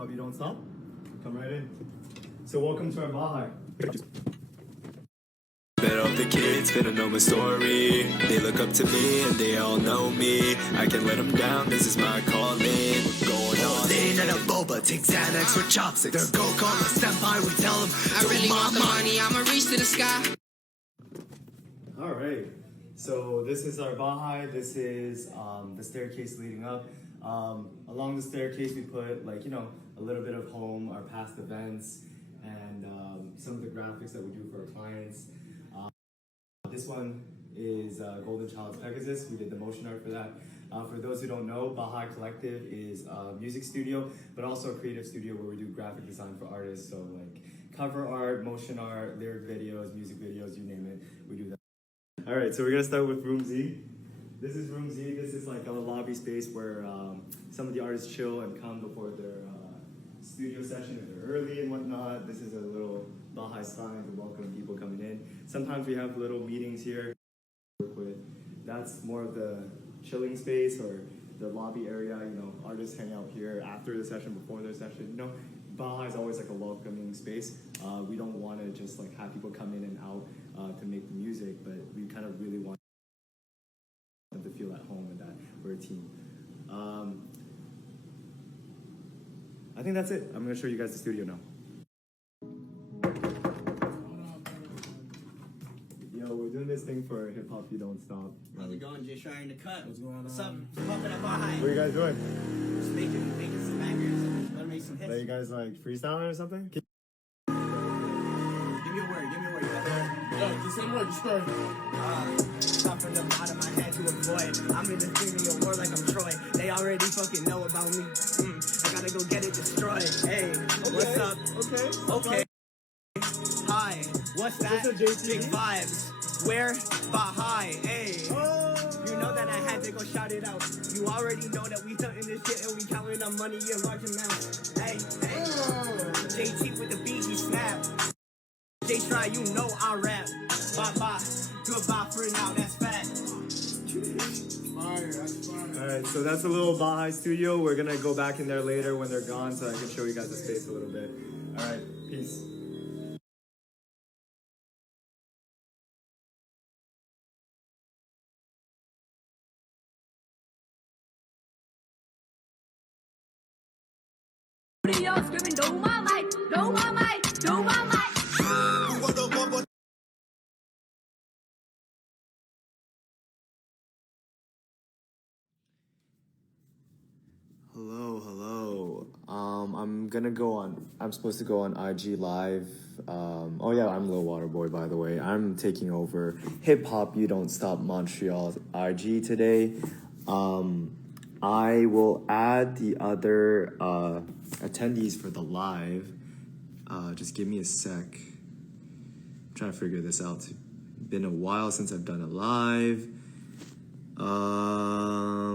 hop you don't stop. Come right in. So welcome to our Bahay. Bet all the kids finna know my story. They look up to me and they all know me. I can let them down, this is my calling. Going all in and a boba, take Xanax with chopsticks. They're go call a senpai, we tell them I really want the money, I'ma reach to the sky. All right. So this is our Bahay. This is the staircase leading up. Along the staircase, we put a little bit of home, our past events, and some of the graphics that we do for our clients. This one is Golden Child's Pegasus. We did the motion art for that. For those who don't know, Bahay Collective is a music studio, but also a creative studio where we do graphic design for artists. So like cover art, motion art, lyric videos, music videos, you name it, we do that. All right, so we're gonna start with Room Z. This is Room Z. This is like a lobby space where some of the artists chill and come before their studio session if they're early and whatnot. This is a little Bahay sign to welcome people coming in. Sometimes we have little meetings here. Work with. That's more of the chilling space or the lobby area. Artists hang out here after the session, before their session. Bahay is always like a welcoming space. We don't want to just like have people come in and out to make the music, but we kind of really want them to feel at home and that we're a team. I think that's it. I'm going to show you guys the studio now. Yo, we're doing this thing for Hip Hop You Don't Stop. How's it going? Jay Schreier in the cut. What's going on? What's up? Pumping at Bahay. What are you guys doing? Just making some bangers. Gotta make some hits. Are you guys like freestyling or something? Give me a word. You got that? Yeah, just say the word. Just go. Top from the bottom of my head to avoid. I'm in the studio war like I'm Troy. They already fucking know about me. I gotta go get it destroyed. Hey, what's up? Okay. Hi, what's that? Big vibes. Where? Bahay. Hey. You know that I had to go shout it out. You already know that we hunting this shit and we counting our money in large amounts. Hey. JT with the beat, he snap. Jay Schreier, you know I rap. Bye. Goodbye for now, that's fact. Fire, that's fire. Alright, so that's a little Bahay studio. We're gonna go back in there later when they're gone so I can show you guys the space a little bit. Alright, peace. Screaming, do my mic, do my mic, do my mic. Hello. I'm supposed to go on IG Live. Oh yeah, I'm Lil Waterboy, by the way. I'm taking over Hip Hop You Don't Stop Montreal's IG today. I will add the other attendees for the live. Just give me a sec. I'm trying to figure this out. It's been a while since I've done a live. How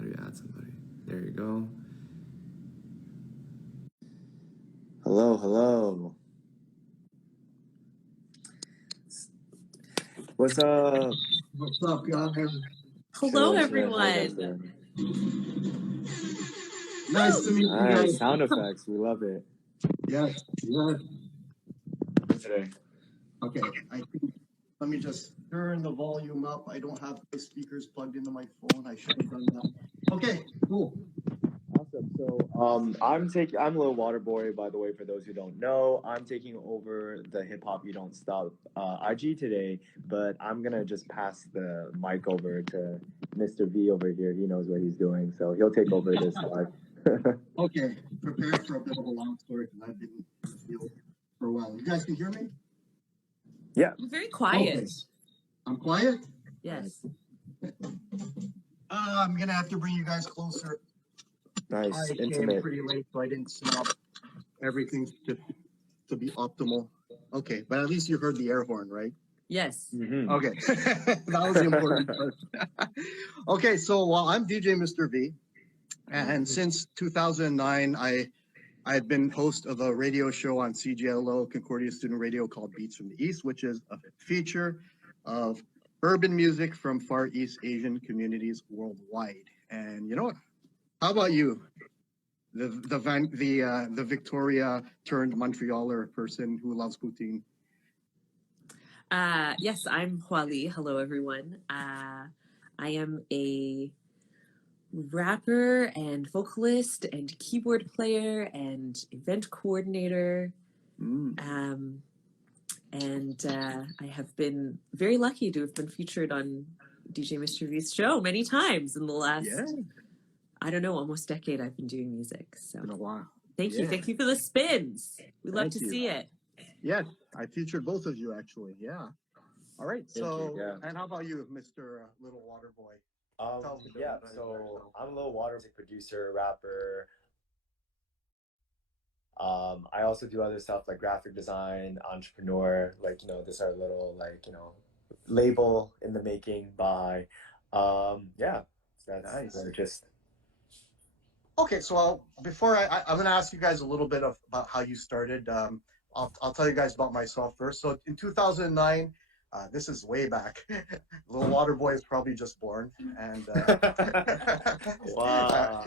do you add somebody? There you go. Hello. What's up? What's up, y'all? Hello, everyone. Nice to meet you guys. Sound effects. We love it. Yes. Today. Okay, let me just turn the volume up. I don't have the speakers plugged into my phone. I should have done that. Okay, cool. Awesome. So I'm Lil Waterboy, by the way, for those who don't know. I'm taking over the Hip Hop You Don't Stop IG today, but I'm gonna just pass the mic over to Mr. V over here. He knows what he's doing, so he'll take over this live. Okay, prepare for a bit of a long story because I've been in the field for a while. You guys can hear me? Yeah. I'm very quiet. Okay. I'm quiet? Yes. I'm gonna have to bring you guys closer. Nice, I came intimate. pretty late, so I didn't set up everything to be optimal. Okay, but at least you heard the air horn, right? Yes. Mm-hmm. Okay, that was the important part. Okay, so I'm DJ Mr. V, and since 2009, I've been host of a radio show on CJLO, Concordia Student Radio, called Beats from the East, which is a feature of urban music from Far East Asian communities worldwide. And you know what? How about you? the Victoria turned Montrealer person who loves poutine. Yes, I'm Huali. Hello, everyone. I am a rapper and vocalist and keyboard player and event coordinator. And I have been very lucky to have been featured on DJ Mr. V's show many times in the last, I don't know, almost decade I've been doing music. So Been a while. thank you. Thank you for the spins. We love to see it. Yes, I featured both of you actually. Yeah. All right. And how about you, Mr. Little Water Boy? So I'm a Little Water music producer, rapper. I also do other stuff like graphic design, entrepreneur. Like, this is our little label in the making. Bahay. That's Nice. just. Okay, so before I'm going to ask you guys a little bit about how you started. I'll tell you guys about myself first. So in 2009, this is way back. Little Water Boy is probably just born, and Wow.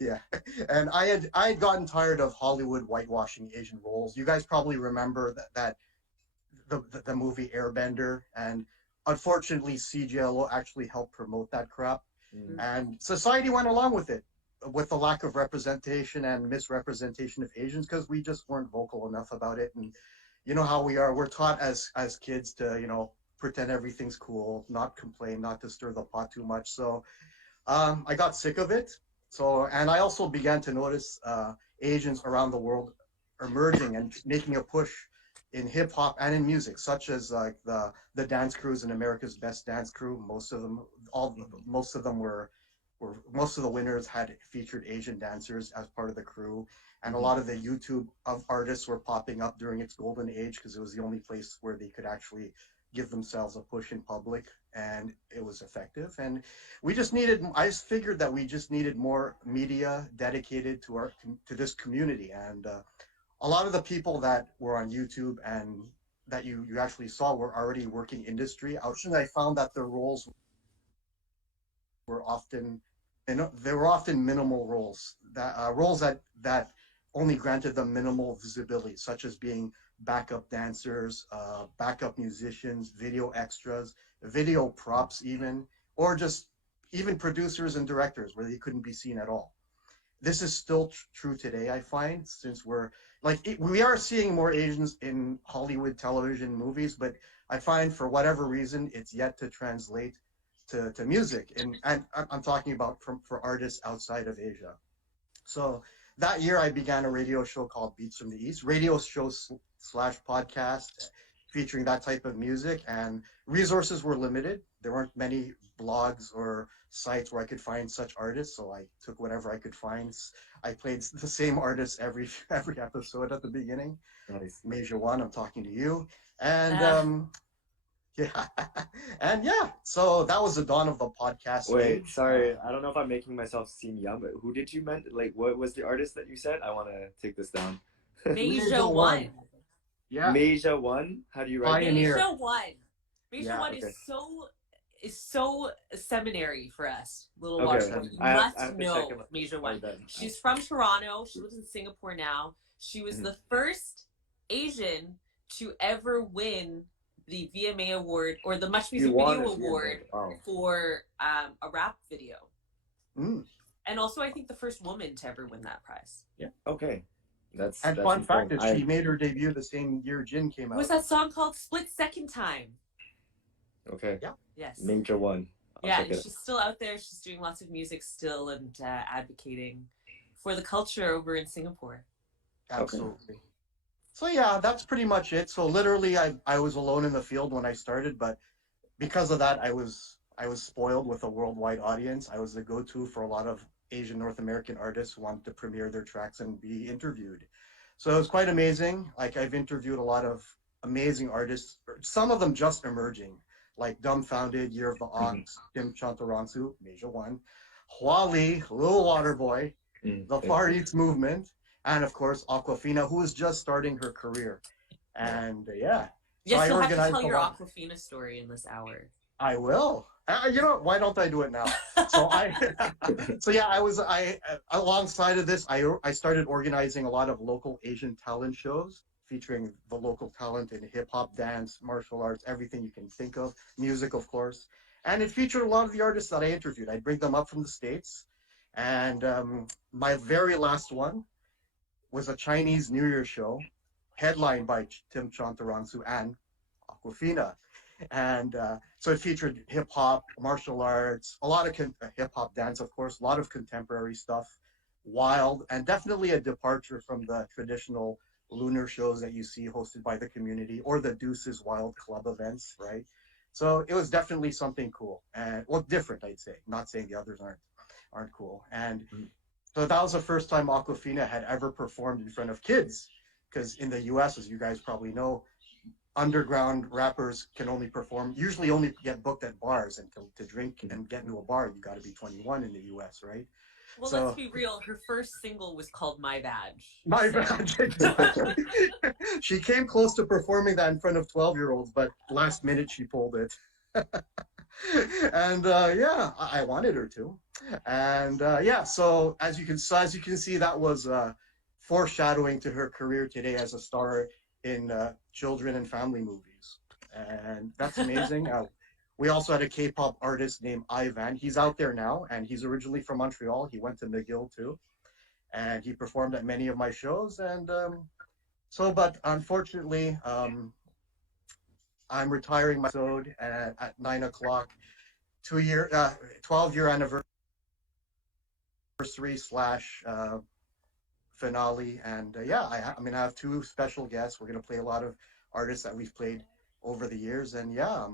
yeah. And I had gotten tired of Hollywood whitewashing Asian roles. You guys probably remember that the movie Airbender, and unfortunately CGLO actually helped promote that crap. And society went along with it, with the lack of representation and misrepresentation of Asians, because we just weren't vocal enough about it. And you know how we are. We're taught as kids to, pretend everything's cool, not complain, not to stir the pot too much. So I got sick of it. And I also began to notice Asians around the world emerging and making a push in hip hop and in music, such as like the dance crews in America's Best Dance Crew. Most of the winners had featured Asian dancers as part of the crew. And a lot of the YouTube artists were popping up during its golden age because it was the only place where they could actually give themselves a push in public, and it was effective. And I just figured that we just needed more media dedicated to this community. And a lot of the people that were on YouTube and that you actually saw were already working industry. I found that their roles were often minimal roles, that only granted them minimal visibility, such as being backup dancers, backup musicians, video extras, video props even, or just even producers and directors where they couldn't be seen at all. This is still true today, I find, since we are seeing more Asians in Hollywood television movies, but I find for whatever reason, it's yet to translate to music. And I'm talking about for artists outside of Asia. So that year I began a radio show called Beats from the East, radio show / podcast featuring that type of music, and resources were limited. There weren't many blogs or sites where I could find such artists, so I took whatever I could find. I played the same artists every episode at the beginning. Nice. Major One, I'm talking to you. And so that was the dawn of the podcast. Wait, sorry, I don't know if I'm making myself seem young, but who did you meant? Like, what was the artist that you said? I want to take this down. Major One. Yeah. Major One? How do you write that? Pioneer. Major One. Major One okay. is so seminary for us. Little Okay. Water Boy. You I must have to know check him out. Major One. Then. She's from Toronto. She lives in Singapore now. She was the first Asian to ever win the VMA award or the Much Music Video Award for a rap video. And also, I think the first woman to ever win that prize. Yeah. Okay. That's fun fact important. that she made her debut the same year Jin came out. What was that song called? Split Second Time. Okay. Yeah. Yes. Major One. Yeah, and she's still out there. She's doing lots of music still and advocating for the culture over in Singapore. Absolutely. Okay. So yeah, that's pretty much it. So literally, I was alone in the field when I started, but because of that, I was spoiled with a worldwide audience. I was the go-to for a lot of Asian North American artists who wanted to premiere their tracks and be interviewed. So it was quite amazing. Like, I've interviewed a lot of amazing artists, some of them just emerging, like Dumbfounded, Year of the Ox, Tim Chantarangsu, Major One, Huali, Little Water Boy, the Far East Movement, and of course Aquafina, who is just starting her career. And Yes, you'll have to tell your Aquafina story in this hour. I will. You know, why don't I do it now? So I alongside of this, I started organizing a lot of local Asian talent shows featuring the local talent in hip hop, dance, martial arts, everything you can think of, music, of course. And it featured a lot of the artists that I interviewed. I'd bring them up from the States. And my very last one was a Chinese New Year show headlined by Tim Chantarangsu and Aquafina. And so it featured hip hop, martial arts, a lot of hip hop dance, of course, a lot of contemporary stuff, wild, and definitely a departure from the traditional lunar shows that you see hosted by the community or the Deuces Wild Club events, right? So it was definitely something cool and well, different, I'd say. Not saying the others aren't cool. And so that was the first time Aquafina had ever performed in front of kids, because in the U.S., as you guys probably know, underground rappers can usually only get booked at bars, and to drink and get into a bar, you got to be 21 in the US, right? Well, so, let's be real. Her first single was called My Badge. My Badge, exactly. She came close to performing that in front of 12-year-olds, but last minute she pulled it. And yeah, I wanted her to. And yeah, so as you can see, that was foreshadowing to her career today as a star in children and family movies, and that's amazing. We also had a K-pop artist named Ivan. He's out there now, and he's originally from Montreal. He went to McGill too, and he performed at many of my shows. And but unfortunately, I'm retiring my episode at 9 o'clock, 12-year anniversary / finale. And yeah, I mean, I have two special guests. We're going to play a lot of artists that we've played over the years. And yeah,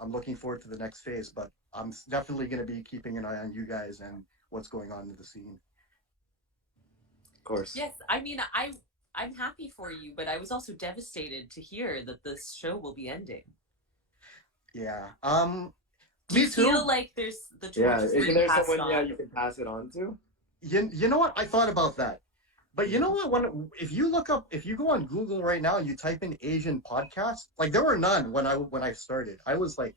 I'm looking forward to the next phase, but I'm definitely going to be keeping an eye on you guys and what's going on in the scene. Of course. Yes, I mean, I'm happy for you, but I was also devastated to hear that this show will be ending. Yeah. Do you feel like there's the torch isn't there someone you can pass it on to? You know what? I thought about that. But you know what? If you go on Google right now and you type in Asian podcast, like there were none when I started. I was like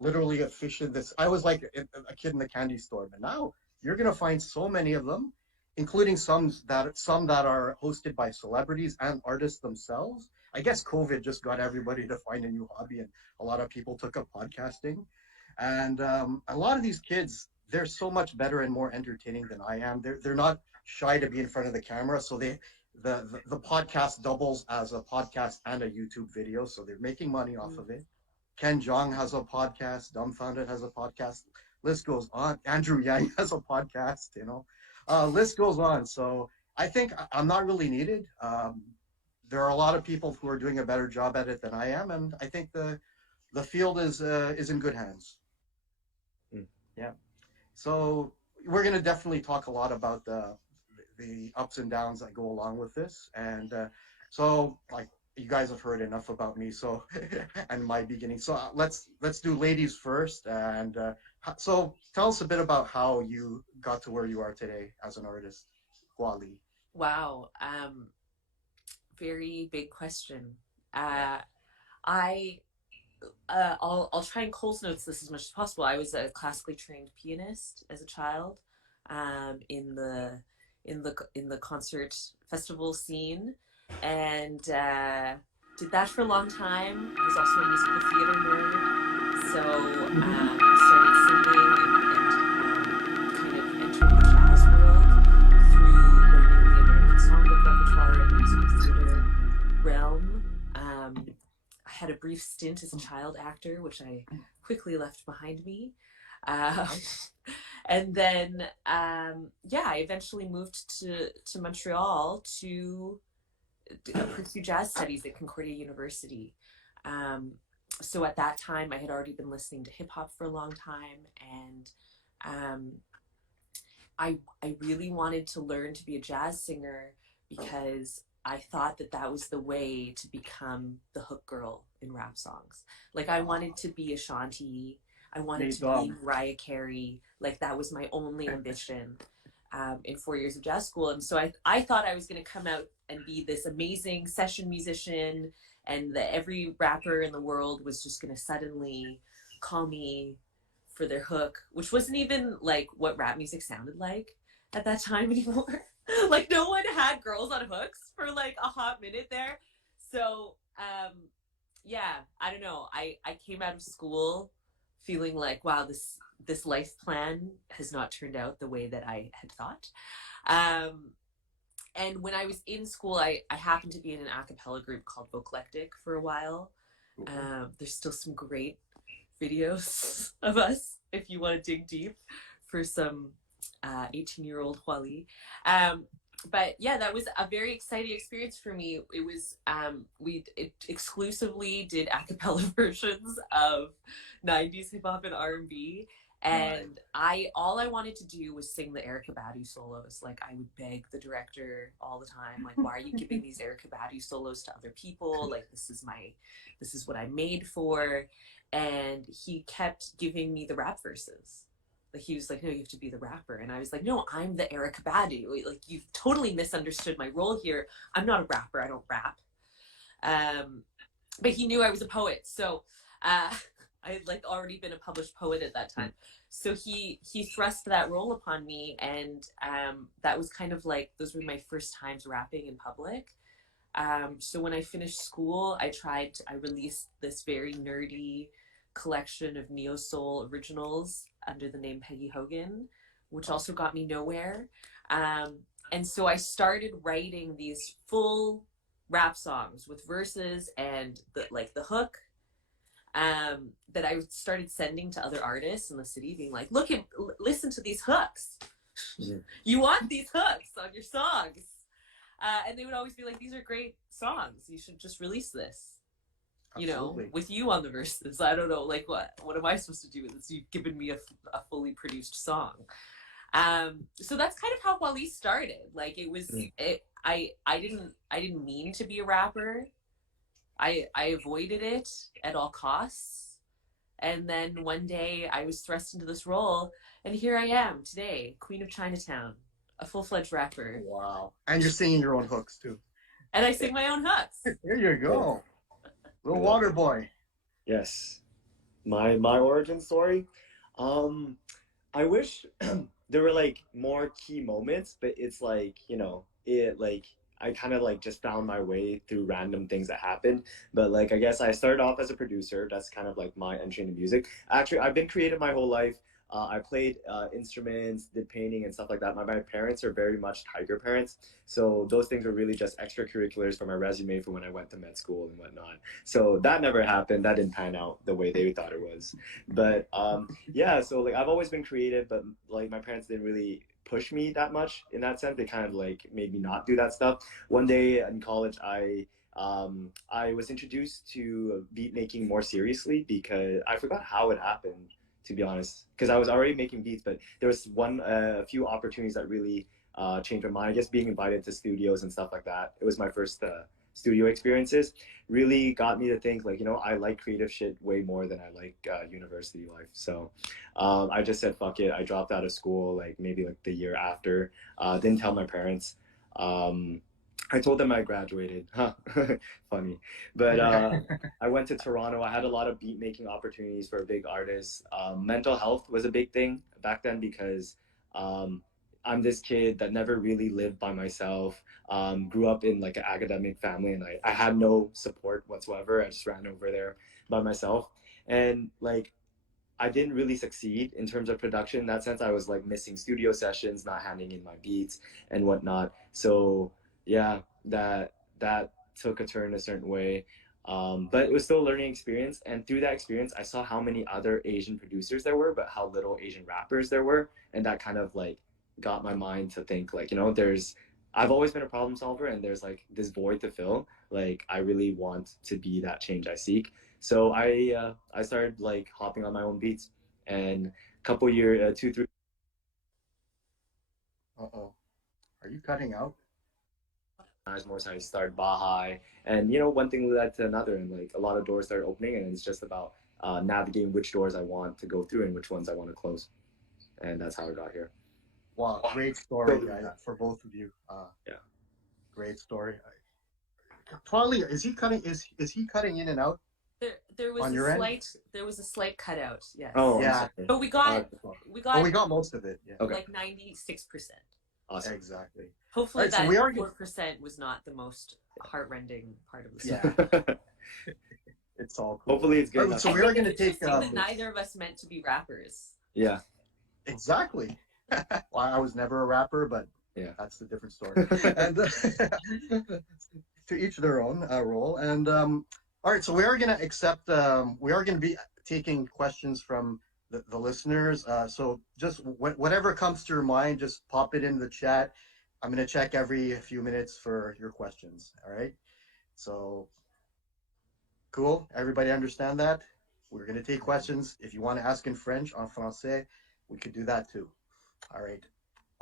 literally a fish in this. I was like a kid in the candy store. But now you're gonna find so many of them, including some that are hosted by celebrities and artists themselves. I guess COVID just got everybody to find a new hobby, and a lot of people took up podcasting. And a lot of these kids, they're so much better and more entertaining than I am. They're not shy to be in front of the camera, so the podcast doubles as a podcast and a YouTube video, so they're making money off of it. Ken Jeong has a podcast. Dumbfounded has a podcast. List goes on. Andrew Yang has a podcast. You know, list goes on. So I think I'm not really needed. There are a lot of people who are doing a better job at it than I am, and I think the field is in good hands. Yeah. So we're going to definitely talk a lot about the ups and downs that go along with this. And so like you guys have heard enough about me, so and my beginning. So let's do ladies first. And so tell us a bit about how you got to where you are today as an artist, Huali. Wow. Very big question. I'll try and Coles notes this as much as possible. I was a classically trained pianist as a child, in the concert festival scene, and did that for a long time. I was also a musical theater nerd, so started singing and kind of entered the jazz world through learning the American songbook repertoire and musical theater realm. I had a brief stint as a child actor, which I quickly left behind me. And then, I eventually moved to Montreal to pursue jazz studies at Concordia University. So at that time, I had already been listening to hip hop for a long time, and I really wanted to learn to be a jazz singer because I thought that was the way to become the hook girl in rap songs. Like I wanted to be Ashanti. I wanted to be Mariah Carey. Like that was my only ambition in 4 years of jazz school. And so I thought I was going to come out and be this amazing session musician, and that every rapper in the world was just going to suddenly call me for their hook, which wasn't even like what rap music sounded like at that time anymore. Like no one had girls on hooks for like a hot minute there. So yeah, I don't know. I came out of school feeling like, wow, this life plan has not turned out the way that I had thought. And when I was in school, I happened to be in an a cappella group called Voclectic for a while. There's still some great videos of us if you want to dig deep for some 18-year-old Huali. But yeah, that was a very exciting experience for me. It was we exclusively did a cappella versions of 90s hip hop and R&B. And all I wanted to do was sing the Erykah Badu solos. Like I would beg the director all the time, like, why are you giving these Erykah Badu solos to other people? Like this is what I'm made for. And he kept giving me the rap verses. Like he was like, no, you have to be the rapper. And I was like, no, I'm the Erykah Badu. Like you've totally misunderstood my role here. I'm not a rapper. I don't rap. But he knew I was a poet. So I had like already been a published poet at that time. So he thrust that role upon me. And that was kind of like, those were my first times rapping in public. So when I finished school, I released this very nerdy collection of neo soul originals under the name Peggy Hogan, which also got me nowhere. And so I started writing these full rap songs with verses and the hook that I started sending to other artists in the city, being like, listen to these hooks. You want these hooks on your songs. And they would always be like, these are great songs. You should just release this. Absolutely. You know, with you on the verses. I don't know, like what am I supposed to do with this? You've given me a fully produced song. So that's kind of how Wally started. Like it was, I didn't mean to be a rapper. I avoided it at all costs. And then one day I was thrust into this role, and here I am today, Queen of Chinatown, a full-fledged rapper. Wow. And you're singing your own hooks too. And I sing my own hooks. There you go. Little water boy. Yes. My origin story. I wish there were like more key moments, but it's like, I kind of like just found my way through random things that happened. But like, I guess I started off as a producer. That's kind of like my entry into music. Actually, I've been creative my whole life. I played instruments, did painting and stuff like that. My parents are very much Tiger parents. So those things were really just extracurriculars for my resume for when I went to med school and whatnot. So that never happened. That didn't pan out the way they thought it was. But yeah, so like I've always been creative, but like my parents didn't really push me that much in that sense. They kind of like made me not do that stuff. One day in college, I was introduced to beat making more seriously because I forgot how it happened, to be honest, because I was already making beats, but there was a few opportunities that really changed my mind. I guess being invited to studios and stuff like that. It was my first studio experiences. Really got me to think like, I like creative shit way more than I like university life. So I just said, fuck it. I dropped out of school like maybe like the year after. Didn't tell my parents. I told them I graduated. Huh. Funny. But I went to Toronto. I had a lot of beat making opportunities for big artists. Mental health was a big thing back then because I'm this kid that never really lived by myself. Grew up in like an academic family, and I had no support whatsoever. I just ran over there by myself. And like, I didn't really succeed in terms of production. In that sense, I was like missing studio sessions, not handing in my beats and whatnot. So yeah, that took a turn a certain way. But it was still a learning experience. And through that experience, I saw how many other Asian producers there were, but how little Asian rappers there were. And that kind of like got my mind to think like, I've always been a problem solver, and there's like this void to fill. Like, I really want to be that change I seek. So I started like hopping on my own beats, and a couple years, 2-3. Uh-oh. Are you cutting out? More, so I started Bahay, and one thing led to another, and like a lot of doors started opening, and it's just about navigating which doors I want to go through and which ones I want to close, and that's how I got here. Wow, great story, guys, for both of you. Yeah, great story. Probably is he cutting in and out? There was On a your end? slight cutout. Yes. Oh, I'm Yeah. sorry. But we got Well, we got most of it. Yeah. Okay. like 96%. Awesome. Exactly. Hopefully Alright, so that we are 4% was not the most heartrending part of the story. Yeah. It's all cool. Hopefully it's good Alright, enough. so I we are think going to it's take. interesting that neither of us meant to be rappers. Yeah. Exactly. Well, I was never a rapper, but Yeah. that's a different story. And to each their own role. And all right, so we are going to accept. We are going to be taking questions from the listeners. So just whatever comes to your mind, just pop it in the chat. I'm going to check every few minutes for your questions. All right. So cool. Everybody understand that? We're going to take questions. If you want to ask in French, en français, we could do that too. All right.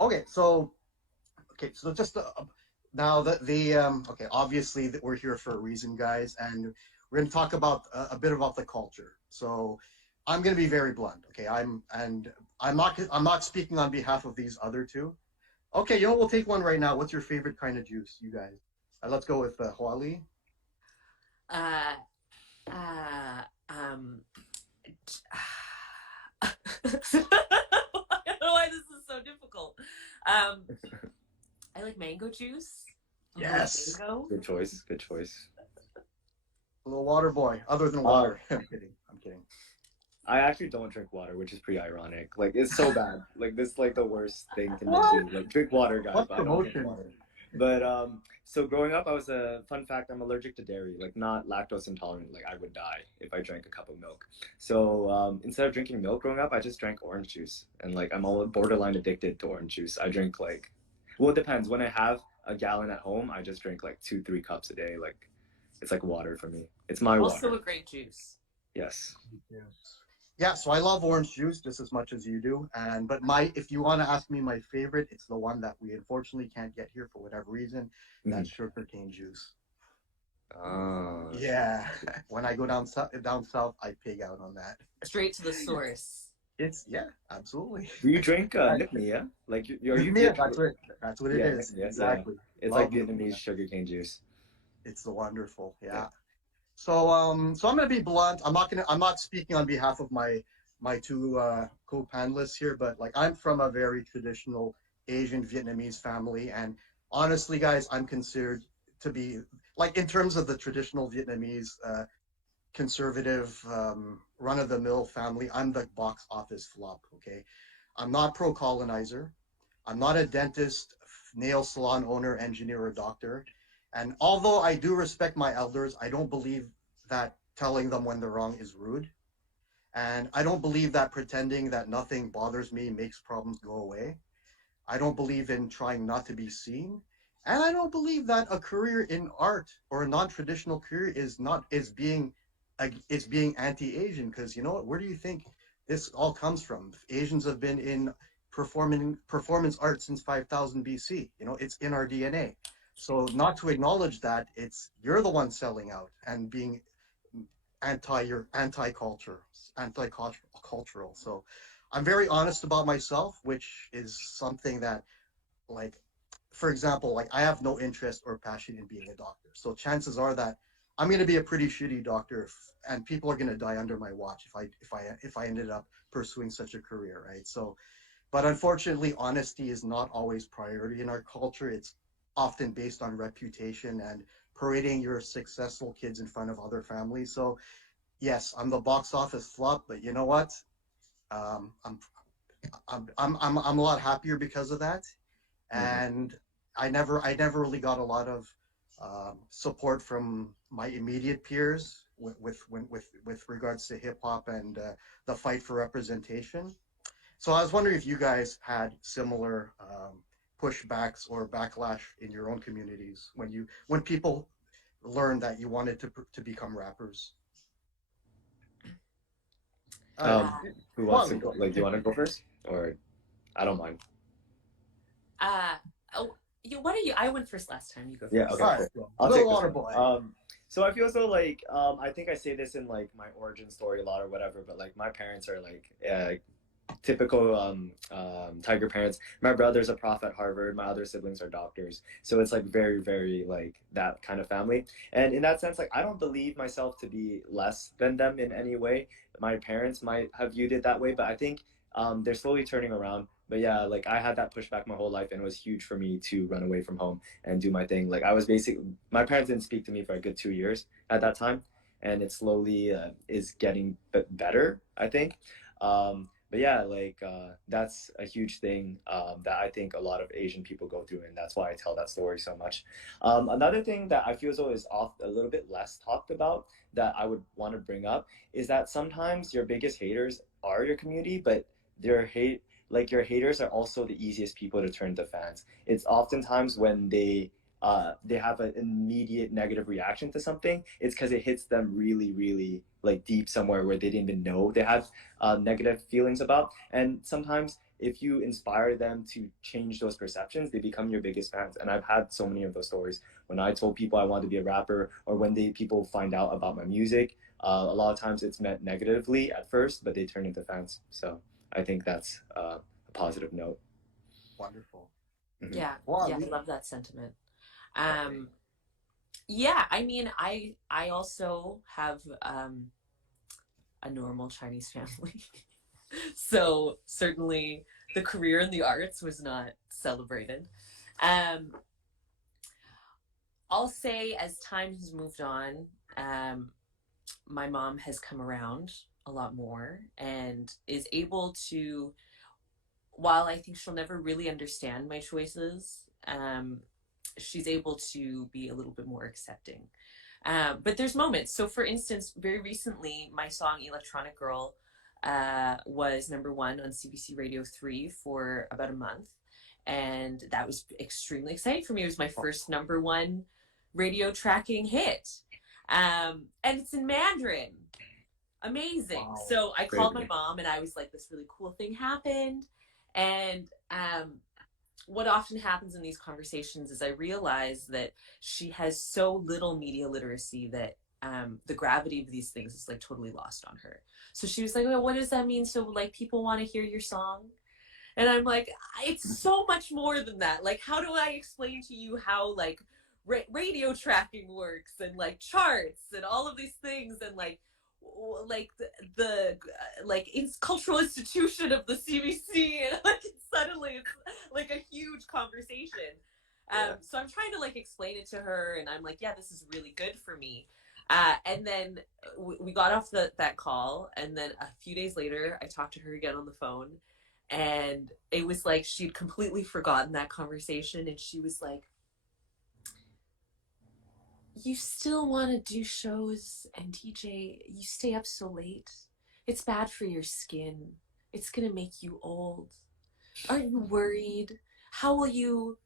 Okay. So just now okay, obviously that we're here for a reason, guys, and we're going to talk about a bit about the culture. So I'm going to be very blunt. Okay. I'm not speaking on behalf of these other two. Okay. You know, we'll take one right now. What's your favorite kind of juice, you guys? Let's go with Huali. I don't know why this is so difficult. I like mango juice. Yes. Mango. Good choice. Good choice. A little water boy, other than water. I'm kidding. I'm kidding. I actually don't drink water, which is pretty ironic. Like, it's so bad. Like, this is like the worst thing to What? do. Like, drink water, guys. What But I don't drink promotion? water. But so growing up, I was a fun fact. I'm allergic to dairy. Like, not lactose intolerant. Like, I would die if I drank a cup of milk. So instead of drinking milk growing up, I just drank orange juice. And like, I'm all borderline addicted to orange juice. I drink like, well, it depends. When I have a gallon at home, I just drink like 2-3 cups a day. Like, it's like water for me. It's my Also water. a great juice. Yes. Yeah, so I love orange juice just as much as you do. But if you want to ask me my favorite, it's the one that we unfortunately can't get here for whatever reason. That's sugarcane juice. Yeah, when I go down south, I pig out on that. Straight to the source. Absolutely. Do you drink Nickney, yeah? Like, are you? Yeah, that's what it is. Yeah, Exactly. yeah. It's like Vietnamese sugarcane juice. It's the wonderful, yeah. So I'm gonna be blunt. I'm not speaking on behalf of my two co-panelists here, but like I'm from a very traditional Asian Vietnamese family, and honestly, guys, I'm considered to be like in terms of the traditional Vietnamese conservative run-of-the-mill family, I'm the box office flop. Okay, I'm not pro-colonizer. I'm not a dentist, nail salon owner, engineer, or doctor. And although I do respect my elders, I don't believe that telling them when they're wrong is rude. And I don't believe that pretending that nothing bothers me makes problems go away. I don't believe in trying not to be seen. And I don't believe that a career in art or a non-traditional career is being anti-Asian, because you know what, where do you think this all comes from? Asians have been in performance art since 5000 BC. You know, it's in our DNA. So not to acknowledge that, you're the one selling out and being anti-cultural. So I'm very honest about myself, which is something that, like, for example, like I have no interest or passion in being a doctor. So chances are that I'm going to be a pretty shitty doctor, and people are going to die under my watch if I ended up pursuing such a career, right? So, but unfortunately, honesty is not always priority in our culture. It's often based on reputation and parading your successful kids in front of other families. So yes, I'm the box office flop, but you know what? I'm a lot happier because of that. And I never really got a lot of support from my immediate peers with regards to hip hop and the fight for representation. So I was wondering if you guys had similar pushbacks or backlash in your own communities when people learned that you wanted to become rappers. Who wants to go? Like, do you want to go first, or I don't mind. What are you? I went first last time. You go first. Yeah. Okay. All right, Cool. I'll take water boy. So I feel so like I think I say this in like my origin story a lot or whatever, but like my parents are like typical tiger parents. My brother's a prof at Harvard. My other siblings are doctors. So it's like very, very like that kind of family. And in that sense, like I don't believe myself to be less than them in any way. My parents might have viewed it that way, but I think they're slowly turning around. But yeah, like I had that pushback my whole life, and it was huge for me to run away from home and do my thing. Like I was basically, my parents didn't speak to me for a good 2 years at that time, and it slowly is getting better, I think. But yeah, like that's a huge thing that I think a lot of Asian people go through, and that's why I tell that story so much. Another thing that I feel as though is a little bit less talked about that I would want to bring up is that sometimes your biggest haters are your community, but your haters are also the easiest people to turn to fans. It's oftentimes when they have an immediate negative reaction to something, it's because it hits them really, really like deep somewhere where they didn't even know they had negative feelings about. And sometimes if you inspire them to change those perceptions, they become your biggest fans. And I've had so many of those stories when I told people I wanted to be a rapper, or when people find out about my music. A lot of times it's meant negatively at first, but they turn into fans. So I think that's a positive note. Wonderful. Mm-hmm. Yeah, Wow, yeah, I love that sentiment. Yeah, I mean, I also have a normal Chinese family. So certainly the career in the arts was not celebrated. I'll say as time has moved on, my mom has come around a lot more and is able to, while I think she'll never really understand my choices, she's able to be a little bit more accepting. But there's moments. So for instance, very recently, my song Electronic Girl was #1 on CBC Radio 3 for about a month. And that was extremely exciting for me. It was my first #1 radio tracking hit. And it's in Mandarin. Amazing. Wow. So I called my mom and I was like, this really cool thing happened. And what often happens in these conversations is I realize that she has so little media literacy that the gravity of these things is like totally lost on her. So she was like, well, what does that mean? So like people want to hear your song? And I'm like, it's so much more than that. Like, how do I explain to you how like radio tracking works and like charts and all of these things and like the cultural institution of the CBC, and like suddenly it's like a huge conversation. So I'm trying to like explain it to her, and I'm like, yeah, this is really good for me. And then we got off that call, and then a few days later I talked to her again on the phone, and it was like she'd completely forgotten that conversation, and she was like, you still want to do shows and DJ, you stay up so late. It's bad for your skin. It's going to make you old. Aren't you worried? How will you,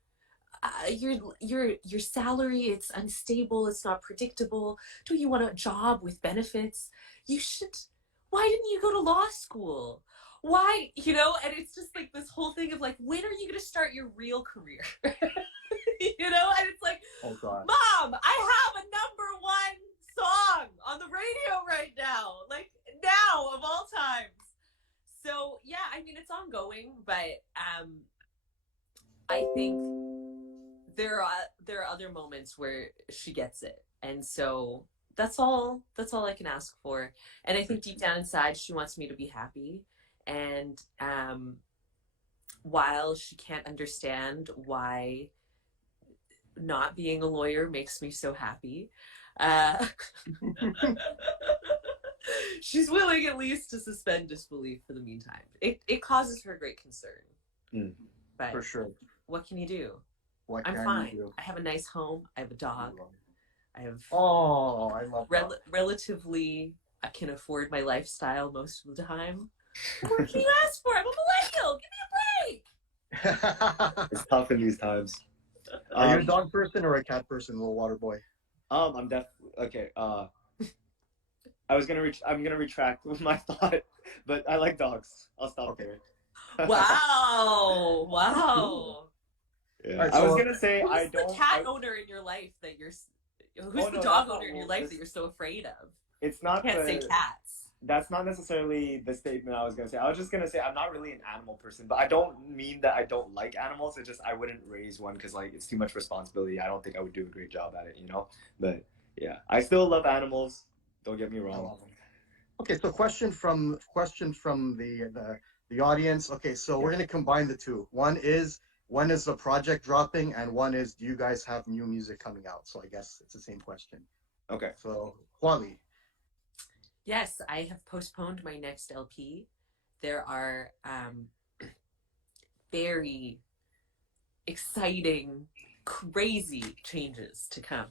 your salary, it's unstable, it's not predictable. Do you want a job with benefits? You should, why didn't you go to law school? Why, and it's just like this whole thing of like, when are you going to start your real career? And it's like, oh God, Mom, I have a #1 song on the radio right now, like now of all times. So yeah, I mean, it's ongoing, but I think there are other moments where she gets it, and so that's all I can ask for. And I think deep down inside, she wants me to be happy, and while she can't understand why not being a lawyer makes me so happy, she's willing at least to suspend disbelief for the meantime. It causes her great concern. But for sure. What can you do? I'm fine. I have a nice home. I have a dog. I have I love relatively, I can afford my lifestyle most of the time. What can you ask for? I'm a millennial. Give me a break. It's tough in these times. Are you a dog person or a cat person, little water boy? I'm definitely okay. I'm gonna retract my thought, but I like dogs. I'll stop there. Wow! Yeah. Right, I was gonna say who's the cat owner in your life that you're? Who's the dog owner in your life that you're so afraid of? It's not. You can't say cats. that's not necessarily the statement I was gonna say. I was just gonna say I'm not really an animal person, but I don't mean that I don't like animals. It's just I wouldn't raise one because like it's too much responsibility. I don't think I would do a great job at it, you know. But yeah, I still love animals. Don't get me I wrong. love them. Okay, so question from the audience. Okay, so we're gonna combine the two. One is when is the project dropping, and one is do you guys have new music coming out? So I guess it's the same question. Okay. So Huali. Yes, I have postponed my next LP. There are very exciting, crazy changes to come.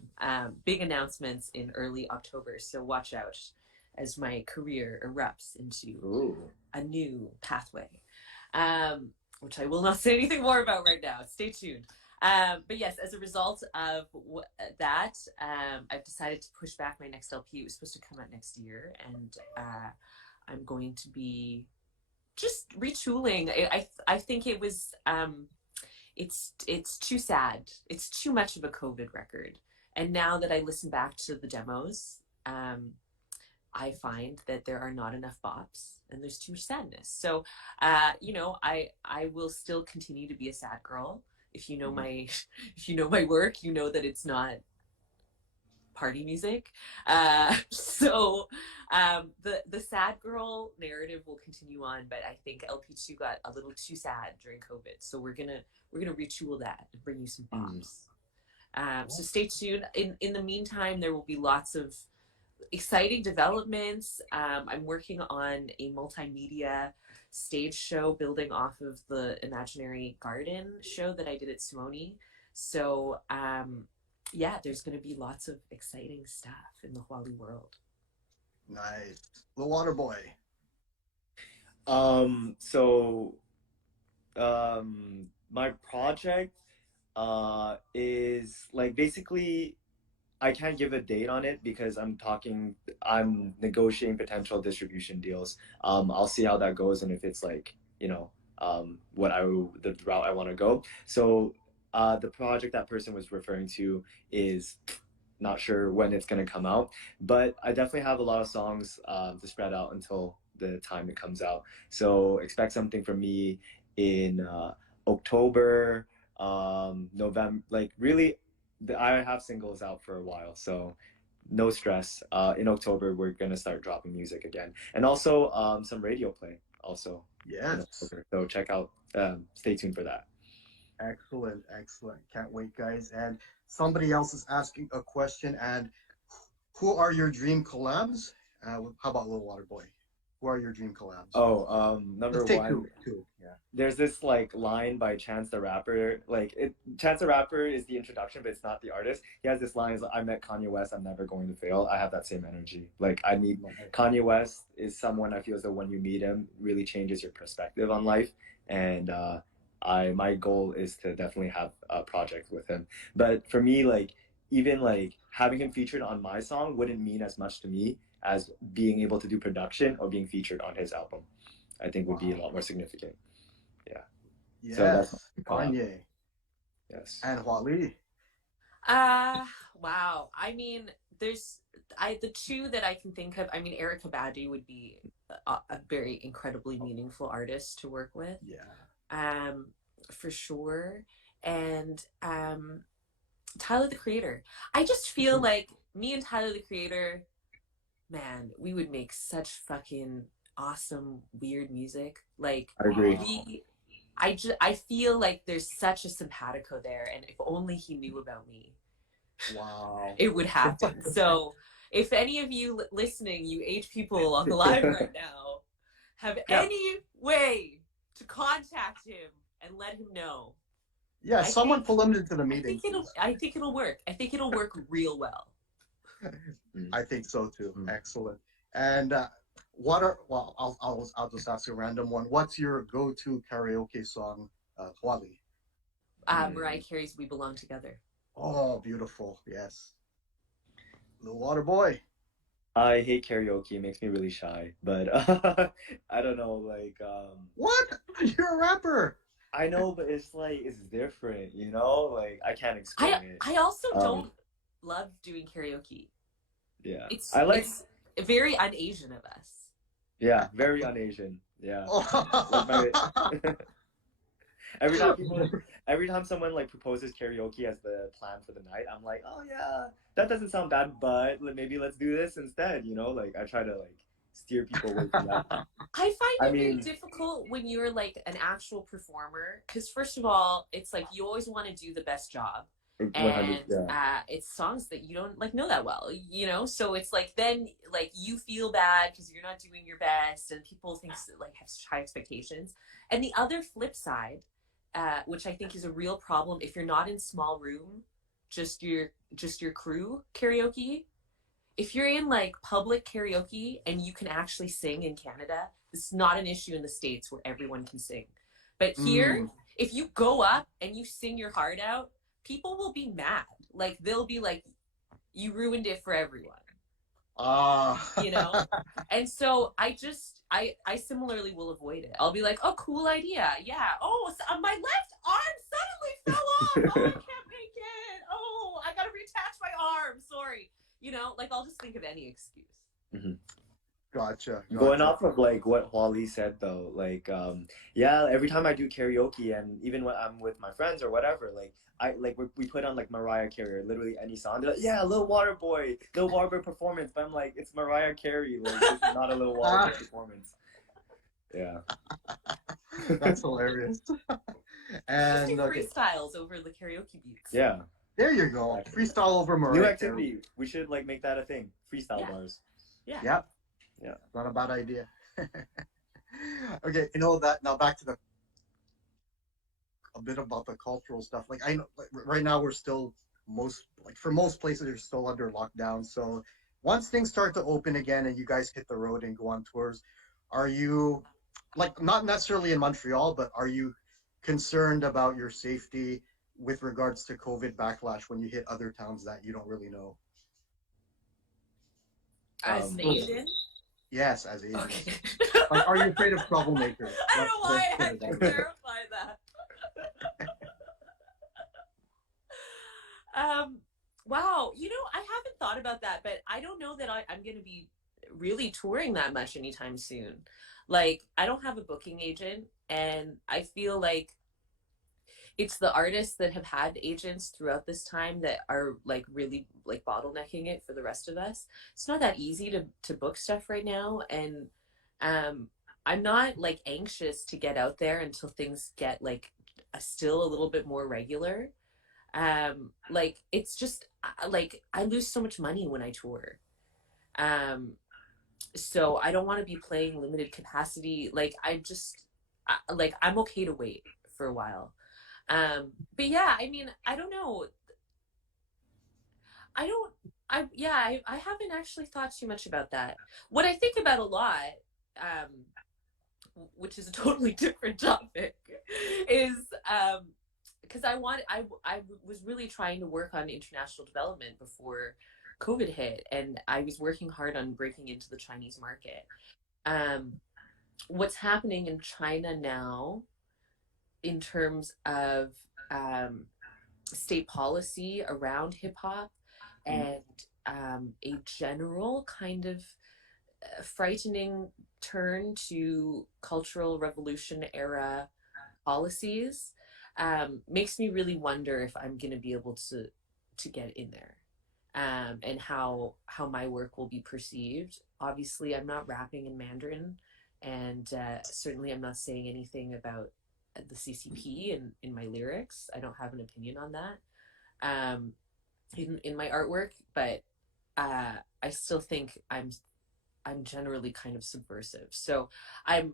Big announcements in early October, so watch out as my career erupts into a new pathway, which I will not say anything more about right now. Stay tuned. But yes, as a result of that, I've decided to push back my next LP. It was supposed to come out next year, and I'm going to be just retooling. I think it was it's too sad. It's too much of a COVID record. And now that I listen back to the demos, I find that there are not enough bops and there's too much sadness. So, you know, I will still continue to be a sad girl. If you know my, if you know my work, you know that it's not party music. So the sad girl narrative will continue on, but I think LP2 got a little too sad during COVID. So we're gonna retool that and bring you some bops. So stay tuned. In the meantime, there will be lots of exciting developments. I'm working on a multimedia stage show building off of the Imaginary Garden show that I did at Simone. So yeah, there's going to be lots of exciting stuff in the Huali world. Nice. The Water Boy. My project is like basically I can't give a date on it because I'm negotiating potential distribution deals. I'll see how that goes and if it's like, you know, the route I want to go. So the project that person was referring to is not sure when it's going to come out, but I definitely have a lot of songs to spread out until the time it comes out. So expect something from me in October, November, like really I have singles out for a while, so no stress. In October, we're gonna start dropping music again, and also some radio play. Also, yes. So check out. Stay tuned for that. Excellent, excellent. Can't wait, guys. And somebody else is asking a question. And who are your dream collabs? How about Little Water Boy? Who are your dream collabs? Oh, number Let's take one. two. Yeah. There's this like line by Chance the Rapper. Chance the Rapper is the introduction, but it's not the artist. He has this line: "I met Kanye West. I'm never going to fail." I have that same energy. Like I need Kanye West is someone I feel as though when you meet him, really changes your perspective on life. And my goal is to definitely have a project with him. But for me, like even like having him featured on my song wouldn't mean as much to me as being able to do production or being featured on his album. I think would be a lot more significant. Yeah. Yes. So that's Kanye. Yes. And Huali. Wow. I mean, there's the two that I can think of. I mean, Erykah Badu would be a very incredibly meaningful artist to work with. Yeah. For sure. And Tyler the Creator. I just feel like me and Tyler the Creator, man, we would make such fucking awesome weird music. Like I agree. I feel like there's such a simpatico there, and if only he knew about me, wow, it would happen. So if any of you listening, you age people on the live right now, have any way to contact him and let him know, someone pull him into the meeting. I think it'll work. I think it'll work real well. I think so too. Excellent. And I'll just ask a random one. What's your go-to karaoke song, Huali? Mariah Carey's "We Belong Together." Oh, beautiful. Yes. Little Water Boy. I hate karaoke. It makes me really shy. But I don't know, like What? You're a rapper. I know, but it's like it's different, you know? Like I can't explain it. I also don't love doing karaoke. Yeah. It's I like it's very un-Asian of us. Yeah, very un-Asian. Yeah. Oh. Like every time someone like proposes karaoke as the plan for the night, I'm like, oh yeah, that doesn't sound bad, but maybe let's do this instead. You know, like I try to like steer people away from that. I find I it very mean, difficult when you're like an actual performer, because first of all, it's like you always want to do the best job, 100. and Yeah. it's songs that you don't like know that well, so it's like then like you feel bad because you're not doing your best, and people think like have such high expectations. And the other flip side, which I think is a real problem if you're not in small room, just your crew karaoke. If you're in like public karaoke and you can actually sing in Canada, this is not an issue in the States where everyone can sing. But here, if you go up and you sing your heart out, people will be mad. Like they'll be like, you ruined it for everyone. And so I similarly will avoid it. I'll be like, oh, cool idea. Yeah. Oh, so my left arm suddenly fell off. Oh, I can't make it. Oh, I got to reattach my arm. Sorry. Like I'll just think of any excuse. Mm-hmm. Gotcha. Going off of like what Wally said though, like yeah, every time I do karaoke and even when I'm with my friends or whatever, like we put on like Mariah Carey or literally any song. They're like, yeah, Little Water Boy performance, but I'm like, it's Mariah Carey, like it's not a Little Water Boy performance. Yeah. That's hilarious. And freestyles over the karaoke beats. Yeah. There you go. Freestyle over Mariah. New activity. We should like make that a thing. Freestyle bars. Yeah. Yep. Yeah. Not a bad idea. Okay, that now back to a bit about the cultural stuff. Like I know right now we're still for most places are still under lockdown. So once things start to open again and you guys hit the road and go on tours, are you like not necessarily in Montreal, but are you concerned about your safety with regards to COVID backlash when you hit other towns that you don't really know? As an Asian? Yes, as Asian. Okay. Like, are you afraid of troublemakers? I don't know why I had to clarify that. Wow, I haven't thought about that, but I don't know that I'm going to be really touring that much anytime soon. Like, I don't have a booking agent, and I feel like it's the artists that have had agents throughout this time that are like really like bottlenecking it for the rest of us. It's not that easy to book stuff right now, and I'm not like anxious to get out there until things get like still a little bit more regular. Like it's just like I lose so much money when I tour. So I don't want to be playing limited capacity. Like I'm okay to wait for a while. But yeah, I mean, I don't know. I haven't actually thought too much about that. What I think about a lot, which is a totally different topic, is because I was really trying to work on international development before COVID hit, and I was working hard on breaking into the Chinese market. What's happening in China now in terms of state policy around hip hop and a general kind of frightening turn to cultural revolution era policies makes me really wonder if I'm going to be able to get in there, and how my work will be perceived. Obviously, I'm not rapping in Mandarin, and certainly I'm not saying anything about the CCP in my lyrics. I don't have an opinion on that in my artwork, but I still think I'm generally kind of subversive. So I'm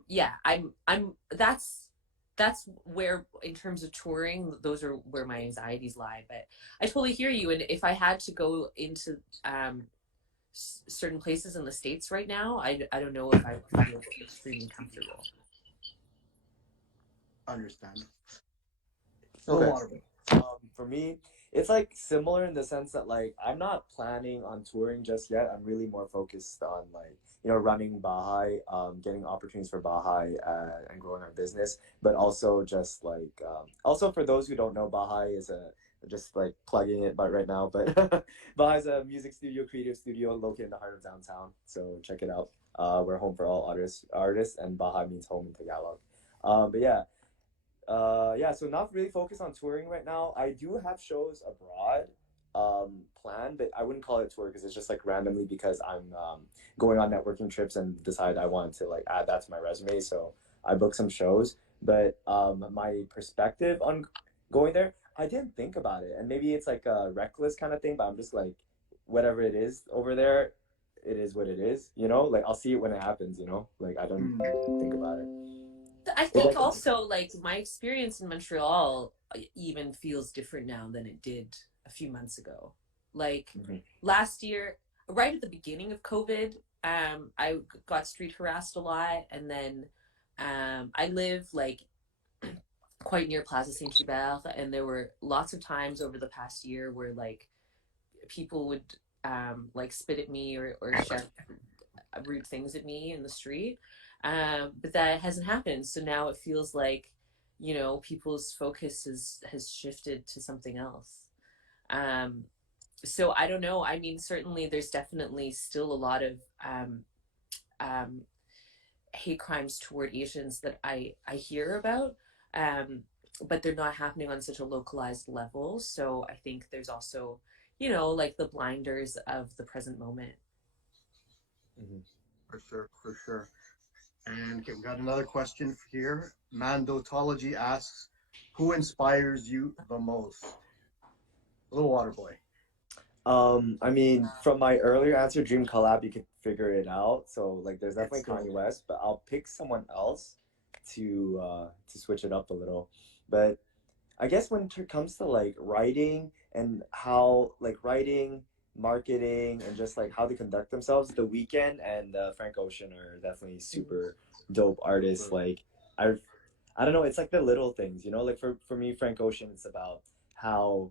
that's where, in terms of touring, those are where my anxieties lie. But I totally hear you, and if I had to go into certain places in the States right now, I don't know if I would feel extremely comfortable. Understand. Okay. For me, it's like similar in the sense that like I'm not planning on touring just yet. I'm really more focused on like running Bahay, getting opportunities for Bahay and growing our business. But also just like also for those who don't know, Bahay is a just like plugging it right now. But Bahay's a music studio, creative studio located in the heart of downtown. So check it out. We're home for all artists, and Bahay means home in Tagalog. But yeah. Yeah, so not really focused on touring right now. I do have shows abroad planned, but I wouldn't call it tour because it's just like randomly because I'm going on networking trips and decided I wanted to like add that to my resume. So I booked some shows, but my perspective on going there, I didn't think about it. And maybe it's like a reckless kind of thing, but I'm just like, whatever it is over there, it is what it is, you know? Like I'll see it when it happens, you know? Like I don't think about it. I think also like my experience in Montreal even feels different now than it did a few months ago. Like last year, right at the beginning of COVID, I got street harassed a lot, and then I live like quite near Plaza Saint Hubert, and there were lots of times over the past year where like people would like spit at me or shout rude things at me in the street. But that hasn't happened. So now it feels like, you know, people's focus has shifted to something else. So I don't know. I mean, certainly there's definitely still a lot of hate crimes toward Asians that I hear about. But they're not happening on such a localized level. So I think there's also, you know, like the blinders of the present moment. For sure. And okay, we got another question here. Mandotology asks, who inspires you the most? Little Water Boy. I mean, from my earlier answer, Dream Collab, you could figure it out. So like, there's definitely Kanye West, but I'll pick someone else to switch it up a little. But I guess when it comes to like writing and how like writing, marketing, and just like how they conduct themselves, The Weeknd and Frank Ocean are definitely super dope artists. Like I don't know, it's like the little things, you know, like for me, Frank Ocean, it's about how